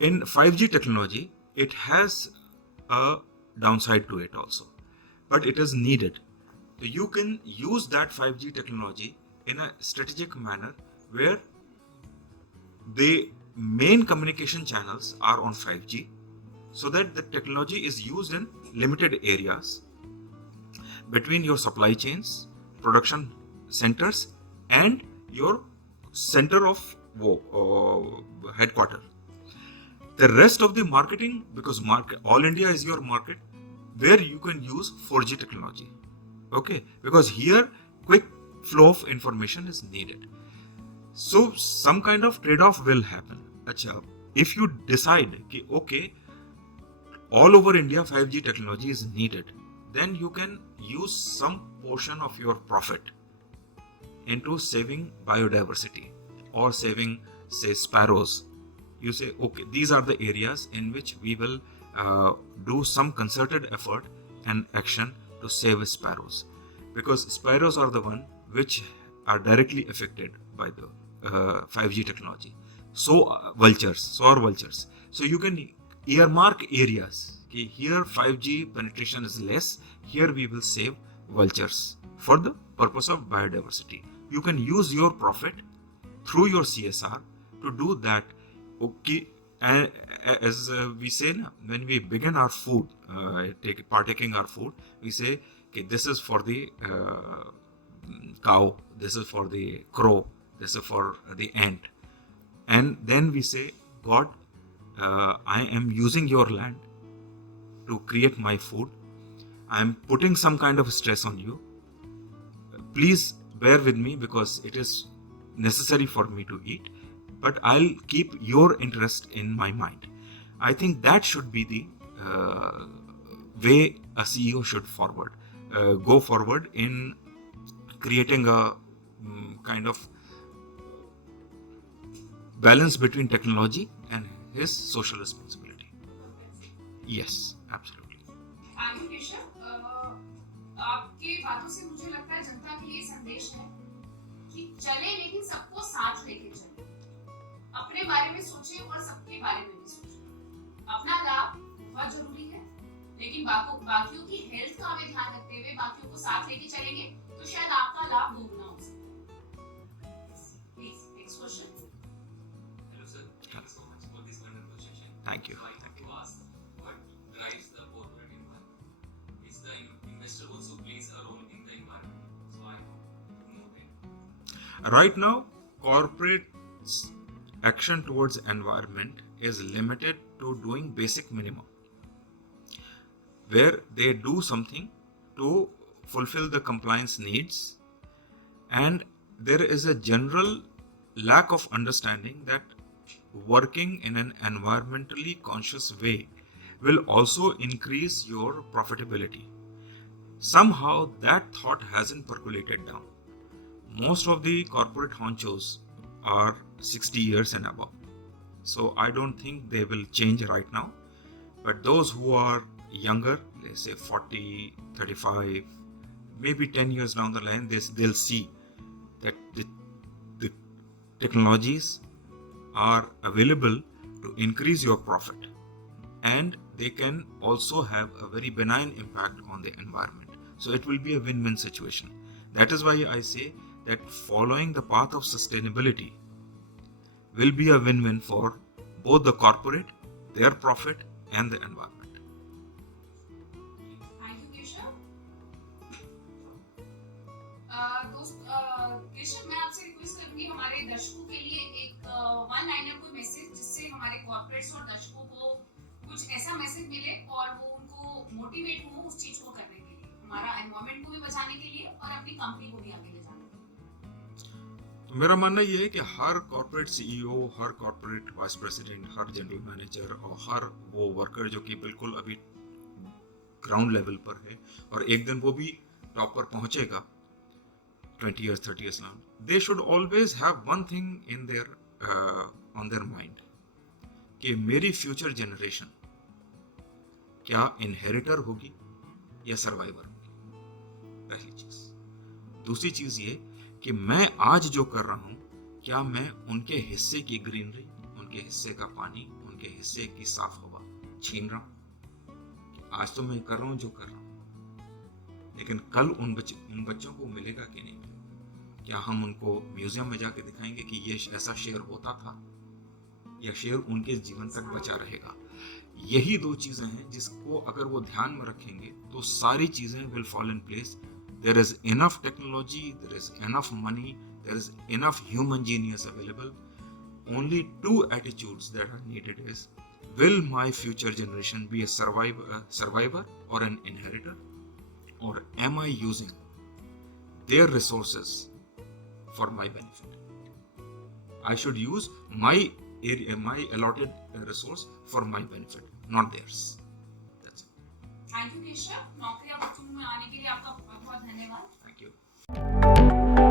In 5G technology, it has a downside to it also, but it is needed. So you can use that 5G technology in a strategic manner where the main communication channels are on 5G, so that the technology is used in limited areas between your supply chains, production centers, and your center of headquarter. The rest of the marketing, because all India is your market, where you can use 4G technology. Okay, because here quick flow of information is needed. So some kind of trade-off will happen. Achha, if you decide कि okay, all over India 5G technology is needed, then you can use some portion of your profit into saving biodiversity or saving, say, sparrows. You say, okay, these are the areas in which we will do some concerted effort and action to save sparrows, because sparrows are the one which are directly affected by the 5G technology. So are vultures. So you can earmark areas. Okay, here 5G penetration is less. Here we will save vultures for the purpose of biodiversity. You can use your profit through your CSR to do that. Okay, and as we say, when we begin our food, partaking our food, we say, okay, this is for the cow, this is for the crow, this is for the ant. And then we say, God, I am using your land to create my food. I am putting some kind of stress on you. Please bear with me because it is necessary for me to eat, but I'll keep your interest in my mind. I think that should be the way a CEO should go forward in creating a kind of balance between technology and his social responsibility. Yes, absolutely. Thank you, Keshav. आपके बातों से मुझे लगता है जनता के लिए संदेश है कि चले लेकिन सबको साथ लेके चले, अपने बारे में सोचें और सबके बारे में भी सोचें। अपना लाभ बहुत जरूरी है, लेकिन बाकियों की हेल्थ का हमें ध्यान रखते हुए बाकियों को साथ लेके चलेंगे तो शायद आपका लाभ दोगुना हो सकता है। Please, next question. Hello sir, thank you so much for this wonderful session. Thank you. So I want to ask, what drives the corporate environment? Is the investor also plays a role in the environment? So I want to know that. Right now, corporate action towards environment is limited to doing basic minimum. where they do something to fulfill the compliance needs, and there is a general lack of understanding that working in an environmentally conscious way will also increase your profitability. Somehow that thought hasn't percolated down. Most of the corporate honchos are 60 years and above, so I don't think they will change right now. But those who are younger, let's say 40, 35, maybe 10 years down the line, they'll see that the technologies are available to increase your profit, and they can also have a very benign impact on the environment. So it will be a win-win situation. That is why I say that following the path of sustainability will be a win-win for both the corporate, their profit, and the environment. Thank you Keshav. Keshav, मैं आपसे request करूंगी हमारे दर्शकों के लिए एक one liner कोई message जिससे हमारे कॉर्पोरेट्स और दर्शकों को कुछ ऐसा मैसेज मिले और वो उनको मोटिवेट हो उस चीज को करने के लिए, हमारा एनवायरनमेंट को भी बचाने के लिए और अपनी कंपनी को भी आगे ले जाने के लिए। तो मेरा मानना यह है कि हर कॉर्पोरेट सीईओ, हर कॉर्पोरेट वाइस प्रेसिडेंट, हर जनरल मैनेजर और हर वो वर्कर जो कि बिल्कुल अभी ग्राउंड लेवल पर है और एक दिन वो भी टॉप पर पहुंचेगा 20 years, 30 years now, they should always have one thing in their on their mind कि मेरी फ्यूचर जनरेशन क्या इनहेरिटर होगी या सर्वाइवर होगी, पहली चीज। दूसरी चीज ये कि मैं आज जो कर रहा हूं क्या मैं उनके हिस्से की ग्रीनरी, उनके हिस्से का पानी, उनके हिस्से की साफ हवा छीन रहा हूं? आज तो मैं कर रहा हूं जो कर रहा हूं, लेकिन कल उन बच्चों को मिलेगा कि नहीं? क्या हम उनको म्यूजियम में जाके दिखाएंगे कि ये ऐसा शेर होता था, या शेर उनके जीवन तक बचा रहेगा? यही दो चीजें हैं जिसको अगर वो ध्यान में रखेंगे तो सारी चीजें will fall in place. There is enough technology, there is enough money, there is enough human genius available. Only two attitudes that are needed is, will my future generation be a survivor or an inheritor? Or am I using their resources for my benefit? I should use my allotted resource for my benefit, not theirs. That's it. Thank you Keshav, नौकरियां बच्चों में आने के लिए आपका बहुत बहुत धन्यवाद। Thank you.